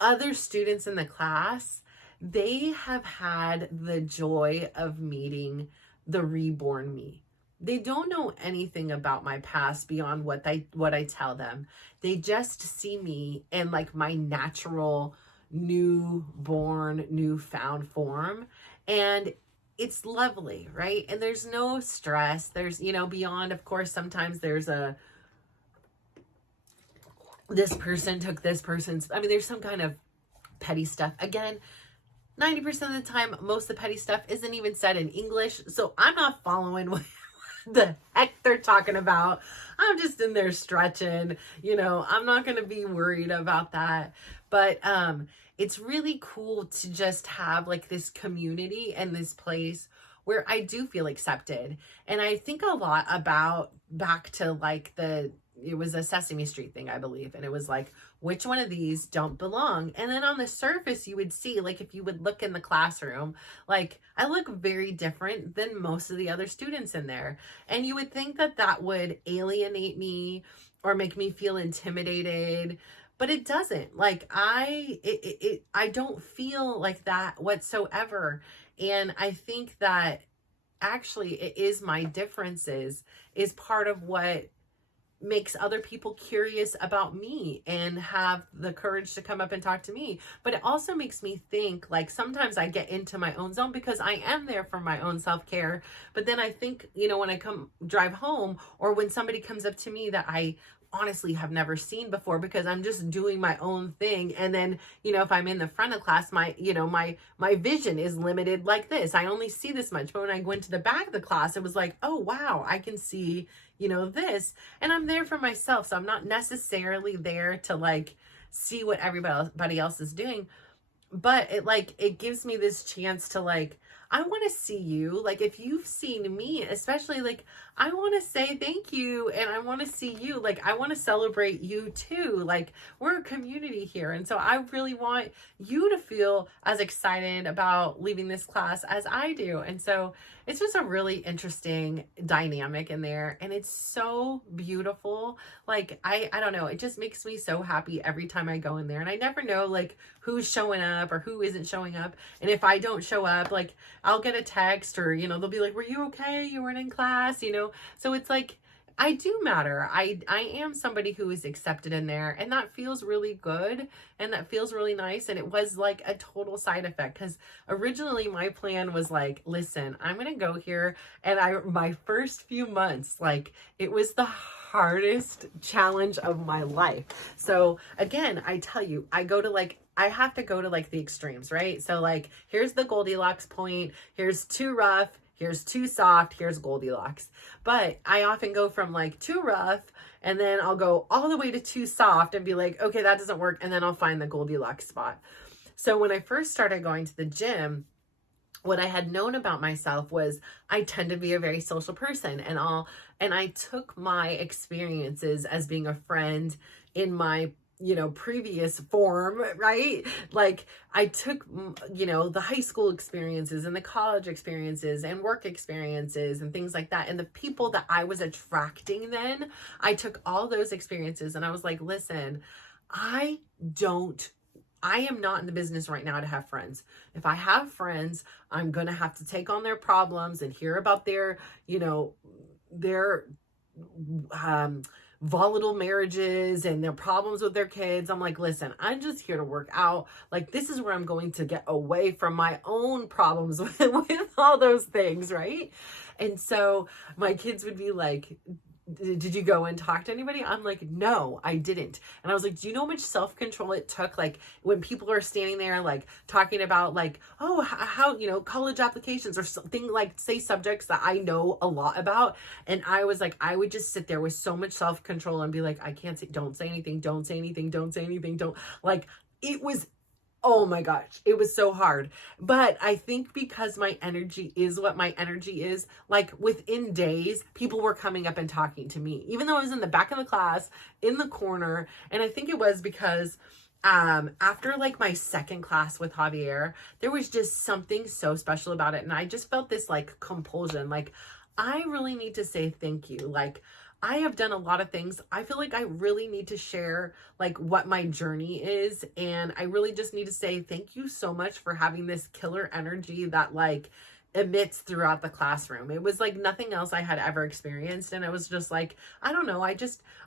other students in the class, they have had the joy of meeting the reborn me. They don't know anything about my past beyond what I tell them. They just see me in my natural, newborn, newfound form. And it's lovely, right? And there's no stress. There's, beyond, of course, sometimes there's this person took this person's, there's some kind of petty stuff. Again, 90% of the time, most of the petty stuff isn't even said in English. So I'm not following what the heck they're talking about. I'm just in there stretching, I'm not going to be worried about that. But it's really cool to just have this community and this place where I do feel accepted. And I think a lot about back to it was a Sesame Street thing, I believe. And it was which one of these don't belong? And then on the surface, you would see, if you would look in the classroom, I look very different than most of the other students in there. And you would think that that would alienate me or make me feel intimidated, but it doesn't. I don't feel like that whatsoever. And I think that actually it is my differences is part of what makes other people curious about me and have the courage to come up and talk to me. But it also makes me think, sometimes I get into my own zone because I am there for my own self-care. But then I think, when I drive home, or when somebody comes up to me that I honestly have never seen before because I'm just doing my own thing. And then, if I'm in the front of class, my vision is limited like this. I only see this much. But when I went to the back of the class, it was oh, wow, I can see, this. And I'm there for myself. So I'm not necessarily there to see what everybody else is doing. But it gives me this chance to I want to see you. If you've seen me, especially I want to say thank you, and I want to see you. I want to celebrate you too. We're a community here. And so I really want you to feel as excited about leaving this class as I do. And so it's just a really interesting dynamic in there. And it's so beautiful. I don't know. It just makes me so happy every time I go in there. And I never know who's showing up or who isn't showing up. And if I don't show up, I'll get a text or, they'll be were you okay? You weren't in class, So it's I do matter. I am somebody who is accepted in there, and that feels really good, and that feels really nice. And it was a total side effect because originally my plan was listen, I'm going to go here. And my first few months, it was the hardest challenge of my life. So again, I tell you, I go to I have to go to the extremes, right? So here's the Goldilocks point. Here's too rough. here's too soft, here's Goldilocks. But I often go from like too rough, and then I'll go all the way to too soft and be like, okay, that doesn't work. And then I'll find the Goldilocks spot. So when I first started going to the gym, what I had known about myself was I tend to be a very social person, and I took my experiences as being a friend in my previous form, right? Like I took, the high school experiences and the college experiences and work experiences and things like that. And the people that I was attracting then, I took all those experiences and I was like, listen, I am not in the business right now to have friends. If I have friends, I'm going to have to take on their problems and hear about their volatile marriages and their problems with their kids. I'm like, listen, I'm just here to work out. Like, this is where I'm going to get away from my own problems with all those things, right? And so my kids would be like, did you go and talk to anybody? I'm like, no, I didn't. And I was like, do you know how much self-control it took? Like when people are standing there, like talking about like, oh, how, college applications or something, like say subjects that I know a lot about. And I was like, I would just sit there with so much self-control and be like, I can't say, don't say anything. Don't say anything. Don't say anything. Don't like, it was, oh my gosh, it was so hard. But I think because my energy is what my energy is, like within days, people were coming up and talking to me, even though I was in the back of the class, in the corner. And I think it was because after like my second class with Javier, there was just something so special about it. And I just felt this like compulsion, like I really need to say thank you. Like I have done a lot of things. I feel like I really need to share like what my journey is. And I really just need to say thank you so much for having this killer energy that like emits throughout the classroom. It was like nothing else I had ever experienced. And it was just like, I don't know.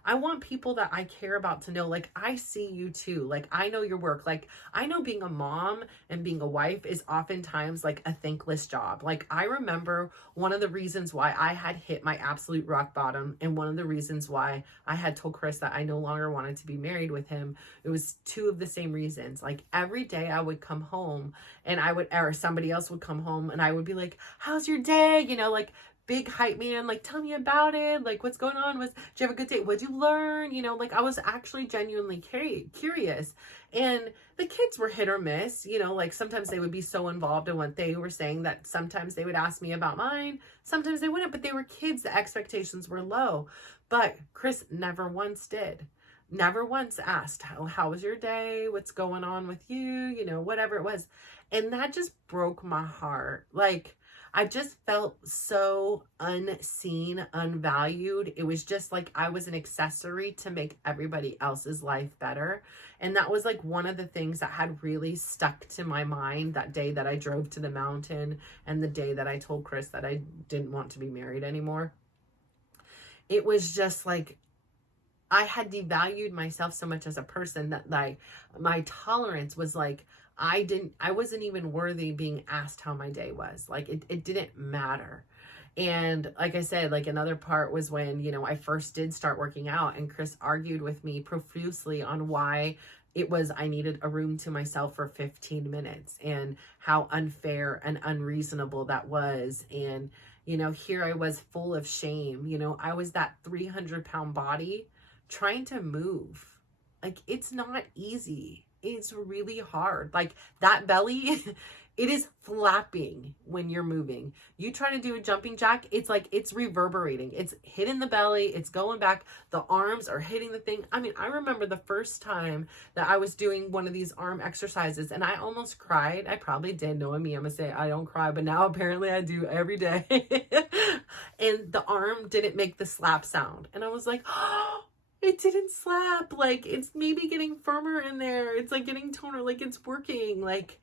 I want people that I care about to know, like, I see you too. Like, I know your work. Like, I know being a mom and being a wife is oftentimes like a thankless job. Like, I remember one of the reasons why I had hit my absolute rock bottom, and one of the reasons why I had told Chris that I no longer wanted to be married with him, it was two of the same reasons. Like, every day I would come home and or somebody else would come home and I would be like, how's your day? Like big hype man, like tell me about it. Like what's going on? Did you have a good day? What'd you learn? Like I was actually genuinely curious. And the kids were hit or miss, like sometimes they would be so involved in what they were saying that sometimes they would ask me about mine. Sometimes they wouldn't, but they were kids. The expectations were low. But Chris never once did. Never once asked, how was your day? What's going on with you? Whatever it was. And that just broke my heart. Like, I just felt so unseen, unvalued. It was just like I was an accessory to make everybody else's life better. And that was like one of the things that had really stuck to my mind that day that I drove to the mountain and the day that I told Chris that I didn't want to be married anymore. It was just like, I had devalued myself so much as a person that like my tolerance was like, I wasn't even worthy being asked how my day was. Like it didn't matter. And like I said, like another part was when, I first did start working out and Chris argued with me profusely on why I needed a room to myself for 15 minutes and how unfair and unreasonable that was. And, here I was full of shame. I was that 300-pound body trying to move. Like, it's not easy. It's really hard. Like that belly, it is flapping when you're moving. You try to do a jumping jack, it's like it's reverberating. It's hitting the belly, it's going back. The arms are hitting the thing. I mean, I remember the first time that I was doing one of these arm exercises and I almost cried. I probably did. Knowing me, I'm gonna say I don't cry, but now apparently I do every day. And the arm didn't make the slap sound. And I was like, oh, it didn't slap. Like, it's maybe getting firmer in there. It's like getting toner. Like, it's working. Like,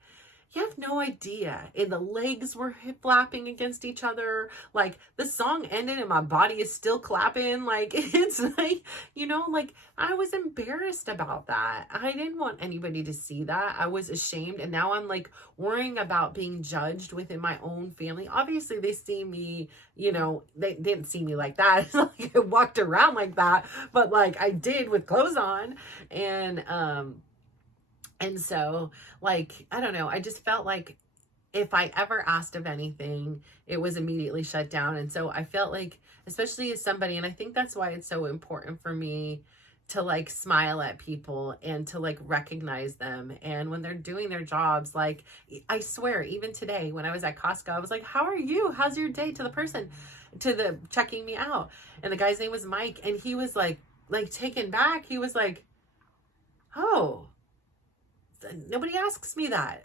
you have no idea. And the legs were flapping against each other. Like, the song ended and my body is still clapping. Like, it's like, like, I was embarrassed about that. I didn't want anybody to see that. I was ashamed. And now I'm like worrying about being judged within my own family. Obviously, they see me, they didn't see me like that. It's not like I walked around like that, but like I did with clothes on. And so, like, I don't know, I just felt like if I ever asked of anything, it was immediately shut down. And so I felt like, especially as somebody, and I think that's why it's so important for me to like smile at people and to like recognize them. And when they're doing their jobs, like I swear, even today when I was at Costco, I was like, how are you? How's your day? To the person, to the checking me out. And the guy's name was Mike. And he was like taken back. He was like, oh, nobody asks me that.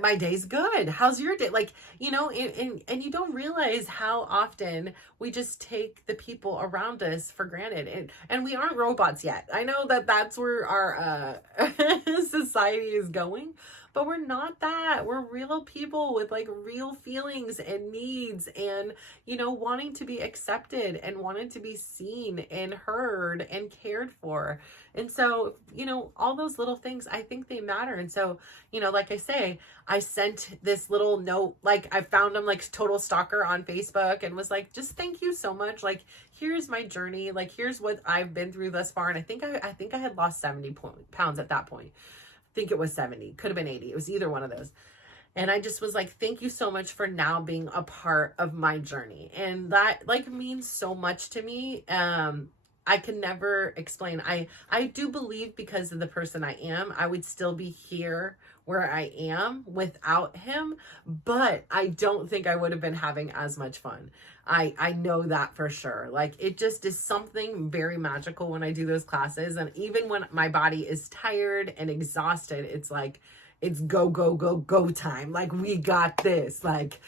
My day's good. How's your day? Like, you know, and you don't realize how often we just take the people around us for granted. And we aren't robots yet. I know that that's where our society is going, but we're not that. We're real people with like real feelings and needs and, you know, wanting to be accepted and wanting to be seen and heard and cared for. And so, you know, all those little things, I think they matter. And so, you know, like I say, I sent this little note, like I found him like total stalker on Facebook and was like, just thank you so much. Like, here's my journey. Like, here's what I've been through thus far. And I think I had lost 70 pounds at that point. I think it was 70, could have been 80. It was either one of those. And I just was like, thank you so much for now being a part of my journey. And that like means so much to me. I can never explain. I do believe because of the person I am, I would still be here where I am without him, but I don't think I would have been having as much fun. I know that for sure. Like it just is something very magical when I do those classes. And even when my body is tired and exhausted, it's like, it's go, go, go, go time. Like, we got this. Like,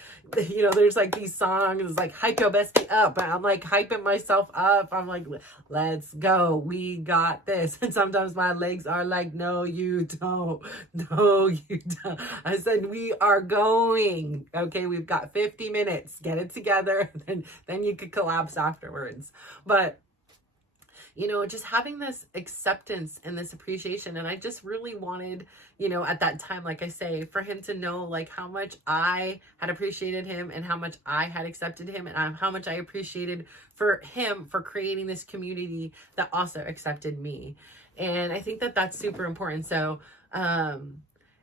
you know, there's like these songs like hype your bestie up. And I'm like hyping myself up. I'm like, let's go. We got this. And sometimes my legs are like, no, you don't. No, you don't. I said, we are going. Okay, we've got 50 minutes. Get it together. Then you could collapse afterwards. But you know, just having this acceptance and this appreciation. And I just really wanted, you know, at that time, like I say, for him to know like how much I had appreciated him and how much I had accepted him and how much I appreciated for him for creating this community that also accepted me. And I think that that's super important. So,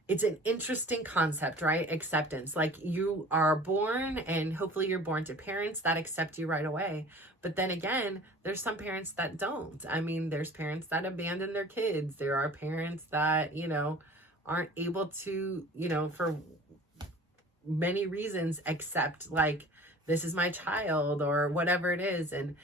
it's an interesting concept, right? Acceptance. Like you are born and hopefully you're born to parents that accept you right away. But then again, there's some parents that don't. I mean, there's parents that abandon their kids. There are parents that, you know, aren't able to, you know, for many reasons, accept like, this is my child or whatever it is. And,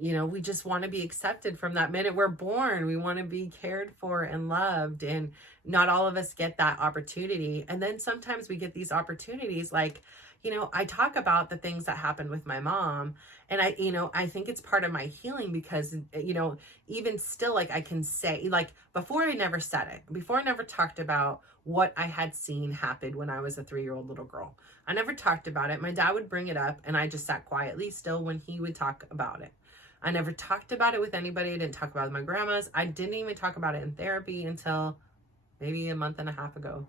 you know, we just want to be accepted from that minute we're born. We want to be cared for and loved. And not all of us get that opportunity. And then sometimes we get these opportunities like, you know, I talk about the things that happened with my mom. And I, you know, I think it's part of my healing because, you know, even still, like I can say, like before I never said it, before I never talked about what I had seen happen when I was a 3-year-old little girl. I never talked about it. My dad would bring it up and I just sat quietly still when he would talk about it. I never talked about it with anybody. I didn't talk about it with my grandmas. I didn't even talk about it in therapy until maybe a month and a half ago.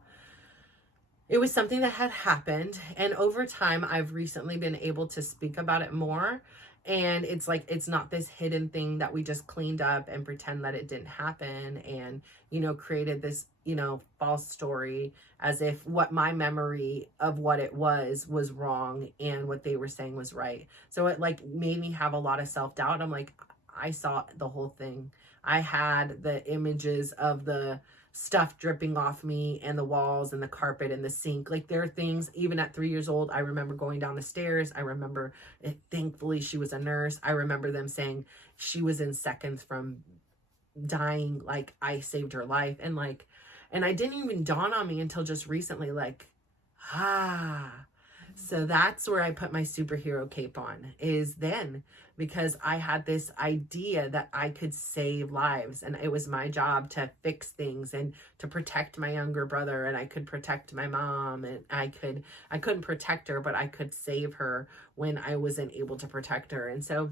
It was something that had happened. And over time, I've recently been able to speak about it more. And it's like, it's not this hidden thing that we just cleaned up and pretend that it didn't happen and, you know, created this, you know, false story as if what my memory of what it was wrong and what they were saying was right. So it like made me have a lot of self-doubt. I'm like, I saw the whole thing. I had the images of the stuff dripping off me and the walls and the carpet and the sink. Like there are things, even at 3 years old, I remember going down the stairs. I remember it, thankfully she was a nurse. I remember them saying she was in seconds from dying. Like I saved her life. And like, and I didn't even dawn on me until just recently, like, so that's where I put my superhero cape on is then, because I had this idea that I could save lives and it was my job to fix things and to protect my younger brother and I could protect my mom and I couldn't protect her, but I could save her when I wasn't able to protect her. And so,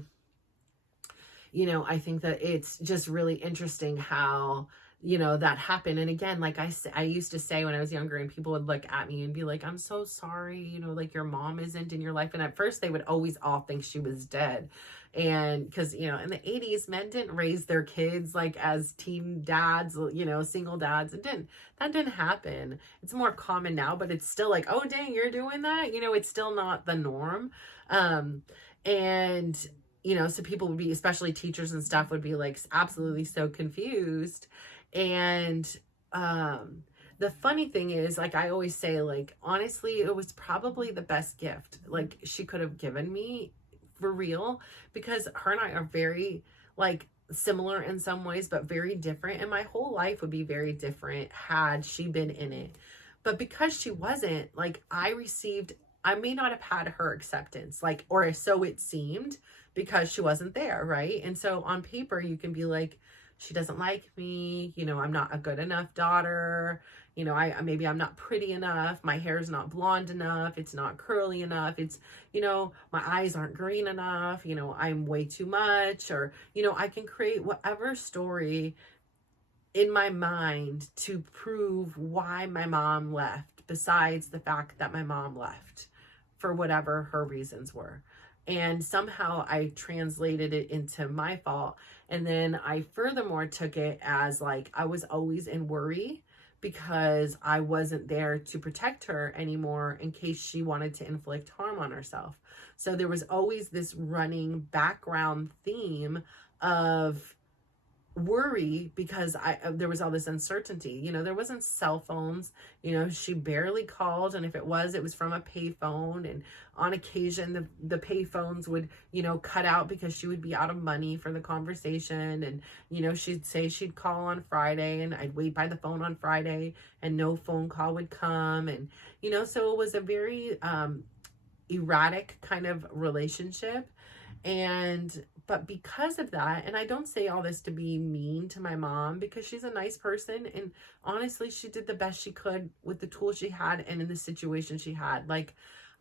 you know, I think that it's just really interesting how that happened. And again, like I used to say when I was younger, and people would look at me and be like, I'm so sorry, like your mom isn't in your life. And at first they would always all think she was dead. And because, in the 80s, men didn't raise their kids like as teen dads, single dads. That didn't happen. It's more common now, but it's still like, oh, dang, you're doing that. It's still not the norm. And so people would be, especially teachers and stuff, would be like absolutely so confused. And the funny thing is, like I always say, like, honestly, it was probably the best gift like she could have given me, for real, because her and I are very like similar in some ways, but very different. And my whole life would be very different had she been in it. But because she wasn't, like, I may not have had her acceptance, like, or so it seemed, because she wasn't there, right? And so on paper, you can be like, she doesn't like me, I'm not a good enough daughter, maybe I'm not pretty enough, my hair's not blonde enough, it's not curly enough, it's, my eyes aren't green enough, I'm way too much, or, I can create whatever story in my mind to prove why my mom left, besides the fact that my mom left for whatever her reasons were. And somehow I translated it into my fault. And then I furthermore took it as like I was always in worry because I wasn't there to protect her anymore in case she wanted to inflict harm on herself. So there was always this running background theme of worry because there was all this uncertainty. There wasn't cell phones. She barely called, and if it was from a payphone, and on occasion the payphones would cut out because she would be out of money for the conversation. And she'd say she'd call on Friday, and I'd wait by the phone on Friday, and no phone call would come. And so it was a very erratic kind of relationship. But because of that, and I don't say all this to be mean to my mom, because she's a nice person, and honestly, she did the best she could with the tools she had and in the situation she had. Like,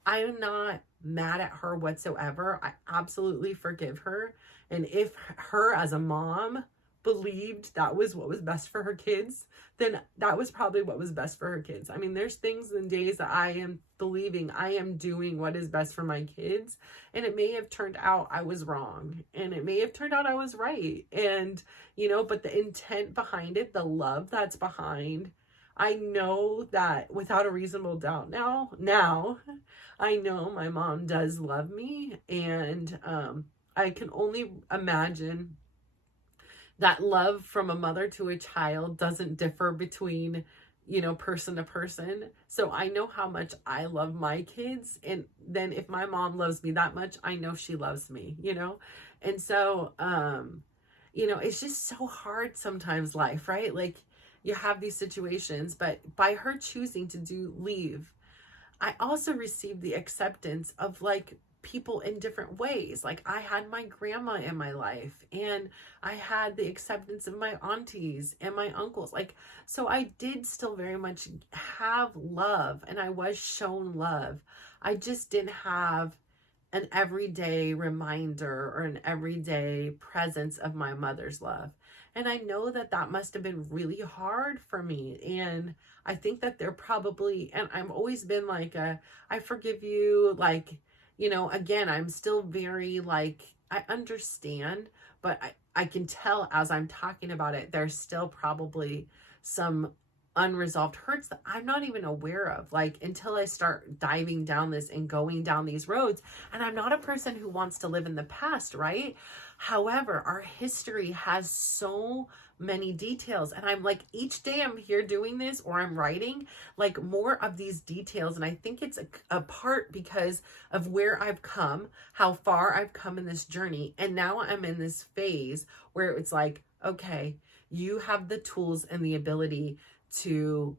I am not mad at her whatsoever. I absolutely forgive her. And if her as a mom believed that was what was best for her kids, then that was probably what was best for her kids. I mean, there's things and days that I am believing I am doing what is best for my kids, and it may have turned out I was wrong, and it may have turned out I was right. And but the intent behind it, the love that's behind, I know that without a reasonable doubt now I know my mom does love me. And I can only imagine that love from a mother to a child doesn't differ between, person to person. So I know how much I love my kids. And then if my mom loves me that much, I know she loves me, And so, it's just so hard sometimes, life, right? Like, you have these situations, but by her choosing to leave, I also received the acceptance of like people in different ways. Like, I had my grandma in my life, and I had the acceptance of my aunties and my uncles. Like, so I did still very much have love, and I was shown love. I just didn't have an everyday reminder or an everyday presence of my mother's love. And I know that must have been really hard for me. And I think that they're probably, and I've always been like, I forgive you, like, again, I'm still very like, I understand, but I can tell as I'm talking about it, there's still probably some unresolved hurts that I'm not even aware of, like, until I start diving down this and going down these roads. And I'm not a person who wants to live in the past, right? However, our history has so many details, and I'm like, each day I'm here doing this or I'm writing like more of these details. And I think it's a part because of where I've come, how far I've come in this journey. And now I'm in this phase where it's like, okay, you have the tools and the ability to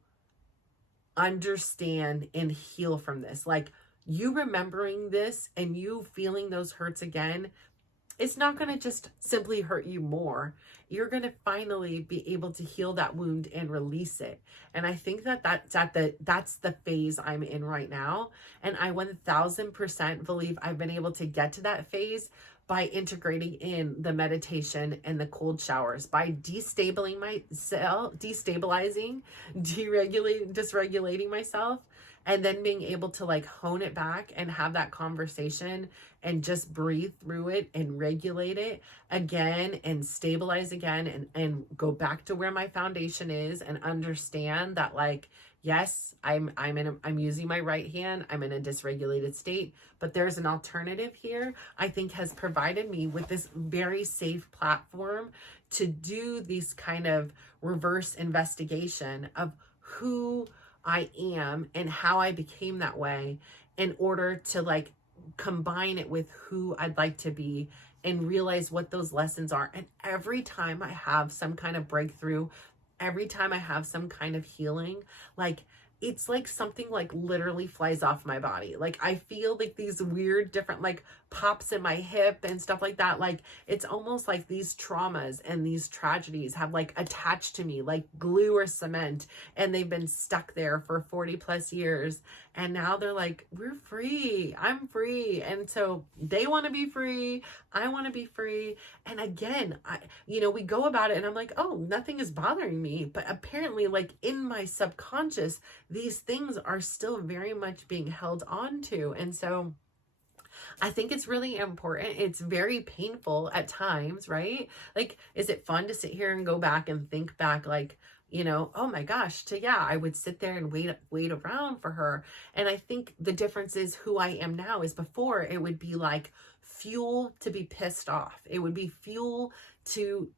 understand and heal from this. Like, you remembering this and you feeling those hurts again, it's not going to just simply hurt you more. You're going to finally be able to heal that wound and release it. And I think that's the phase I'm in right now. And I 1000% believe I've been able to get to that phase by integrating in the meditation and the cold showers, by destabilizing myself, dysregulating myself, and then being able to like hone it back and have that conversation and just breathe through it and regulate it again and stabilize again and go back to where my foundation is and understand that like, yes, I'm using my right hand. I'm in a dysregulated state, but there's an alternative here. I think has provided me with this very safe platform to do this kind of reverse investigation of who I am and how I became that way in order to like combine it with who I'd like to be and realize what those lessons are. And every time I have some kind of breakthrough, every time I have some kind of healing, like it's like something like literally flies off my body. Like I feel like these weird different like pops in my hip and stuff like that. Like it's almost like these traumas and these tragedies have like attached to me like glue or cement, and they've been stuck there for 40 plus years. And now they're like, we're free. I'm free. And so they want to be free. I want to be free. And again, we go about it and I'm like, oh, nothing is bothering me. But apparently like in my subconscious, these things are still very much being held on to. And so I think it's really important. It's very painful at times, right? Like, is it fun to sit here and go back and think back like, oh my gosh, I would sit there and wait around for her. And I think the difference is who I am now is before it would be like fuel to be pissed off. It would be fuel to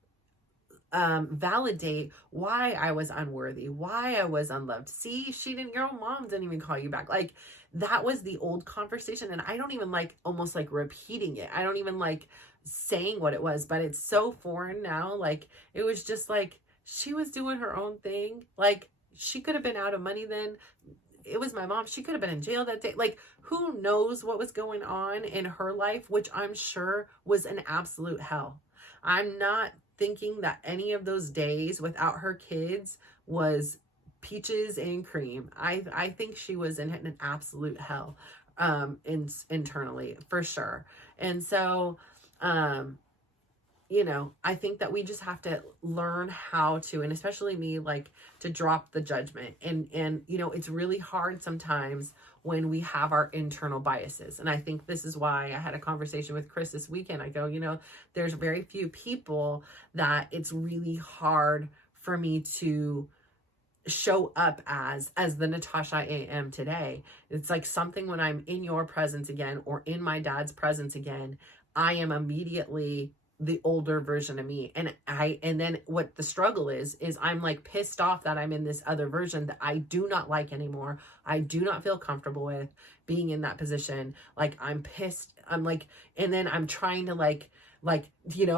validate why I was unworthy, why I was unloved. See, your own mom didn't even call you back. Like that was the old conversation. And I don't even like almost like repeating it. I don't even like saying what it was, but it's so foreign now. Like it was just like, she was doing her own thing. Like she could have been out of money then. It was my mom. She could have been in jail that day. Like who knows what was going on in her life, which I'm sure was an absolute hell. I'm not thinking that any of those days without her kids was peaches and cream. I think she was in an absolute hell internally for sure. And so I think that we just have to learn how to, and especially me, like to drop the judgment. And it's really hard sometimes when we have our internal biases. And I think this is why I had a conversation with Chris this weekend. I go, there's very few people that it's really hard for me to show up as the Natasha I am today. It's like something when I'm in your presence again, or in my dad's presence again, I am immediately the older version of me. And then what the struggle is I'm like pissed off that I'm in this other version that I do not like anymore. I do not feel comfortable with being in that position. Like I'm pissed. I'm like, and then I'm trying to like,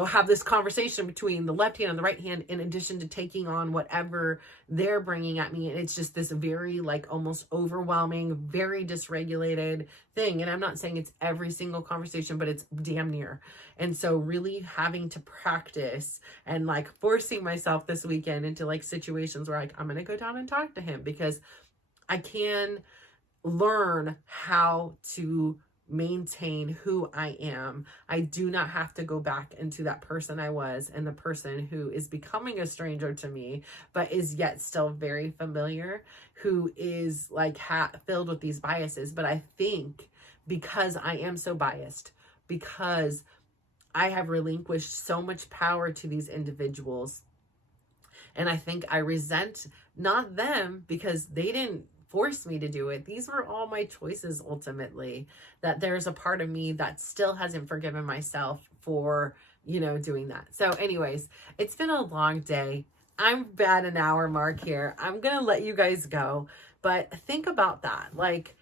have this conversation between the left hand and the right hand, in addition to taking on whatever they're bringing at me. And it's just this very like almost overwhelming, very dysregulated thing. And I'm not saying it's every single conversation, but it's damn near. And so really having to practice and like forcing myself this weekend into like situations where like, I'm going to go down and talk to him, because I can learn how to maintain who I am. I do not have to go back into that person I was, and the person who is becoming a stranger to me, but is yet still very familiar, who is like filled with these biases. But I think because I am so biased, because I have relinquished so much power to these individuals, and I think I resent not them because they didn't force me to do it. These were all my choices ultimately, that there's a part of me that still hasn't forgiven myself for, doing that. So anyways, it's been a long day. I'm at an hour mark here. I'm going to let you guys go, but think about that. Like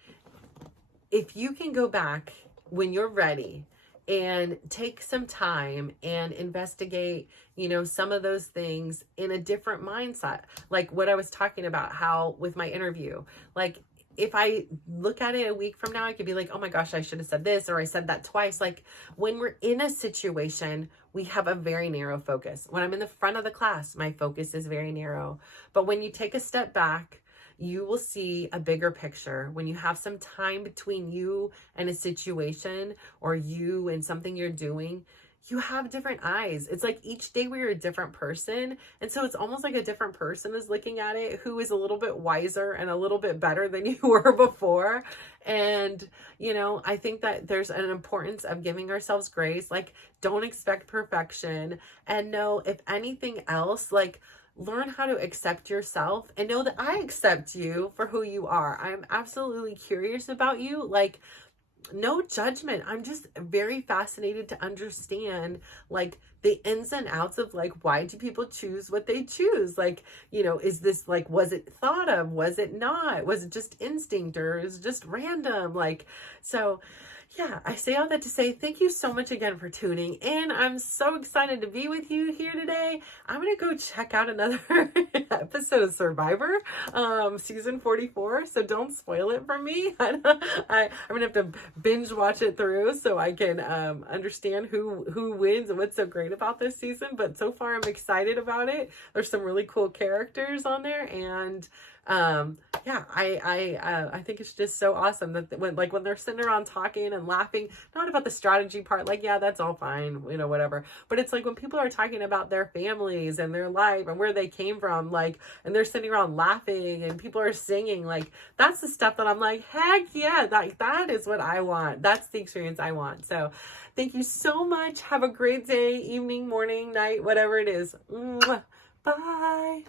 if you can go back when you're ready and take some time and investigate, some of those things in a different mindset. Like what I was talking about, how with my interview, like if I look at it a week from now, I could be like, oh my gosh, I should have said this, or I said that twice. Like when we're in a situation, we have a very narrow focus. When I'm in the front of the class, my focus is very narrow. But when you take a step back, you will see a bigger picture. When you have some time between you and a situation, or you and something you're doing, you have different eyes. It's like each day we're a different person. And so it's almost like a different person is looking at it, who is a little bit wiser and a little bit better than you were before. And, you know, I think that there's an importance of giving ourselves grace. Like, don't expect perfection. And know, if anything else, like, learn how to accept yourself and know that I accept you for who you are. I'm absolutely curious about you. Like, no judgment. I'm just very fascinated to understand, like, the ins and outs of, like, why do people choose what they choose? Like, you know, is this, like, was it thought of? Was it not? Was it just instinct, or is it just random? Like, so yeah, I say all that to say thank you so much again for tuning in. I'm so excited to be with you here today. I'm going to go check out another episode of Survivor, season 44. So don't spoil it for me. I'm going to have to binge watch it through so I can understand who wins and what's so great about this season. But so far, I'm excited about it. There's some really cool characters on there, and yeah, I think it's just so awesome that when they're sitting around talking and laughing, not about the strategy part, like, yeah, that's all fine, you know, whatever. But it's like when people are talking about their families and their life and where they came from, like, and they're sitting around laughing and people are singing, like, that's the stuff that I'm like, heck yeah, that is what I want. That's the experience I want. So thank you so much. Have a great day, evening, morning, night, whatever it is. Mwah. Bye.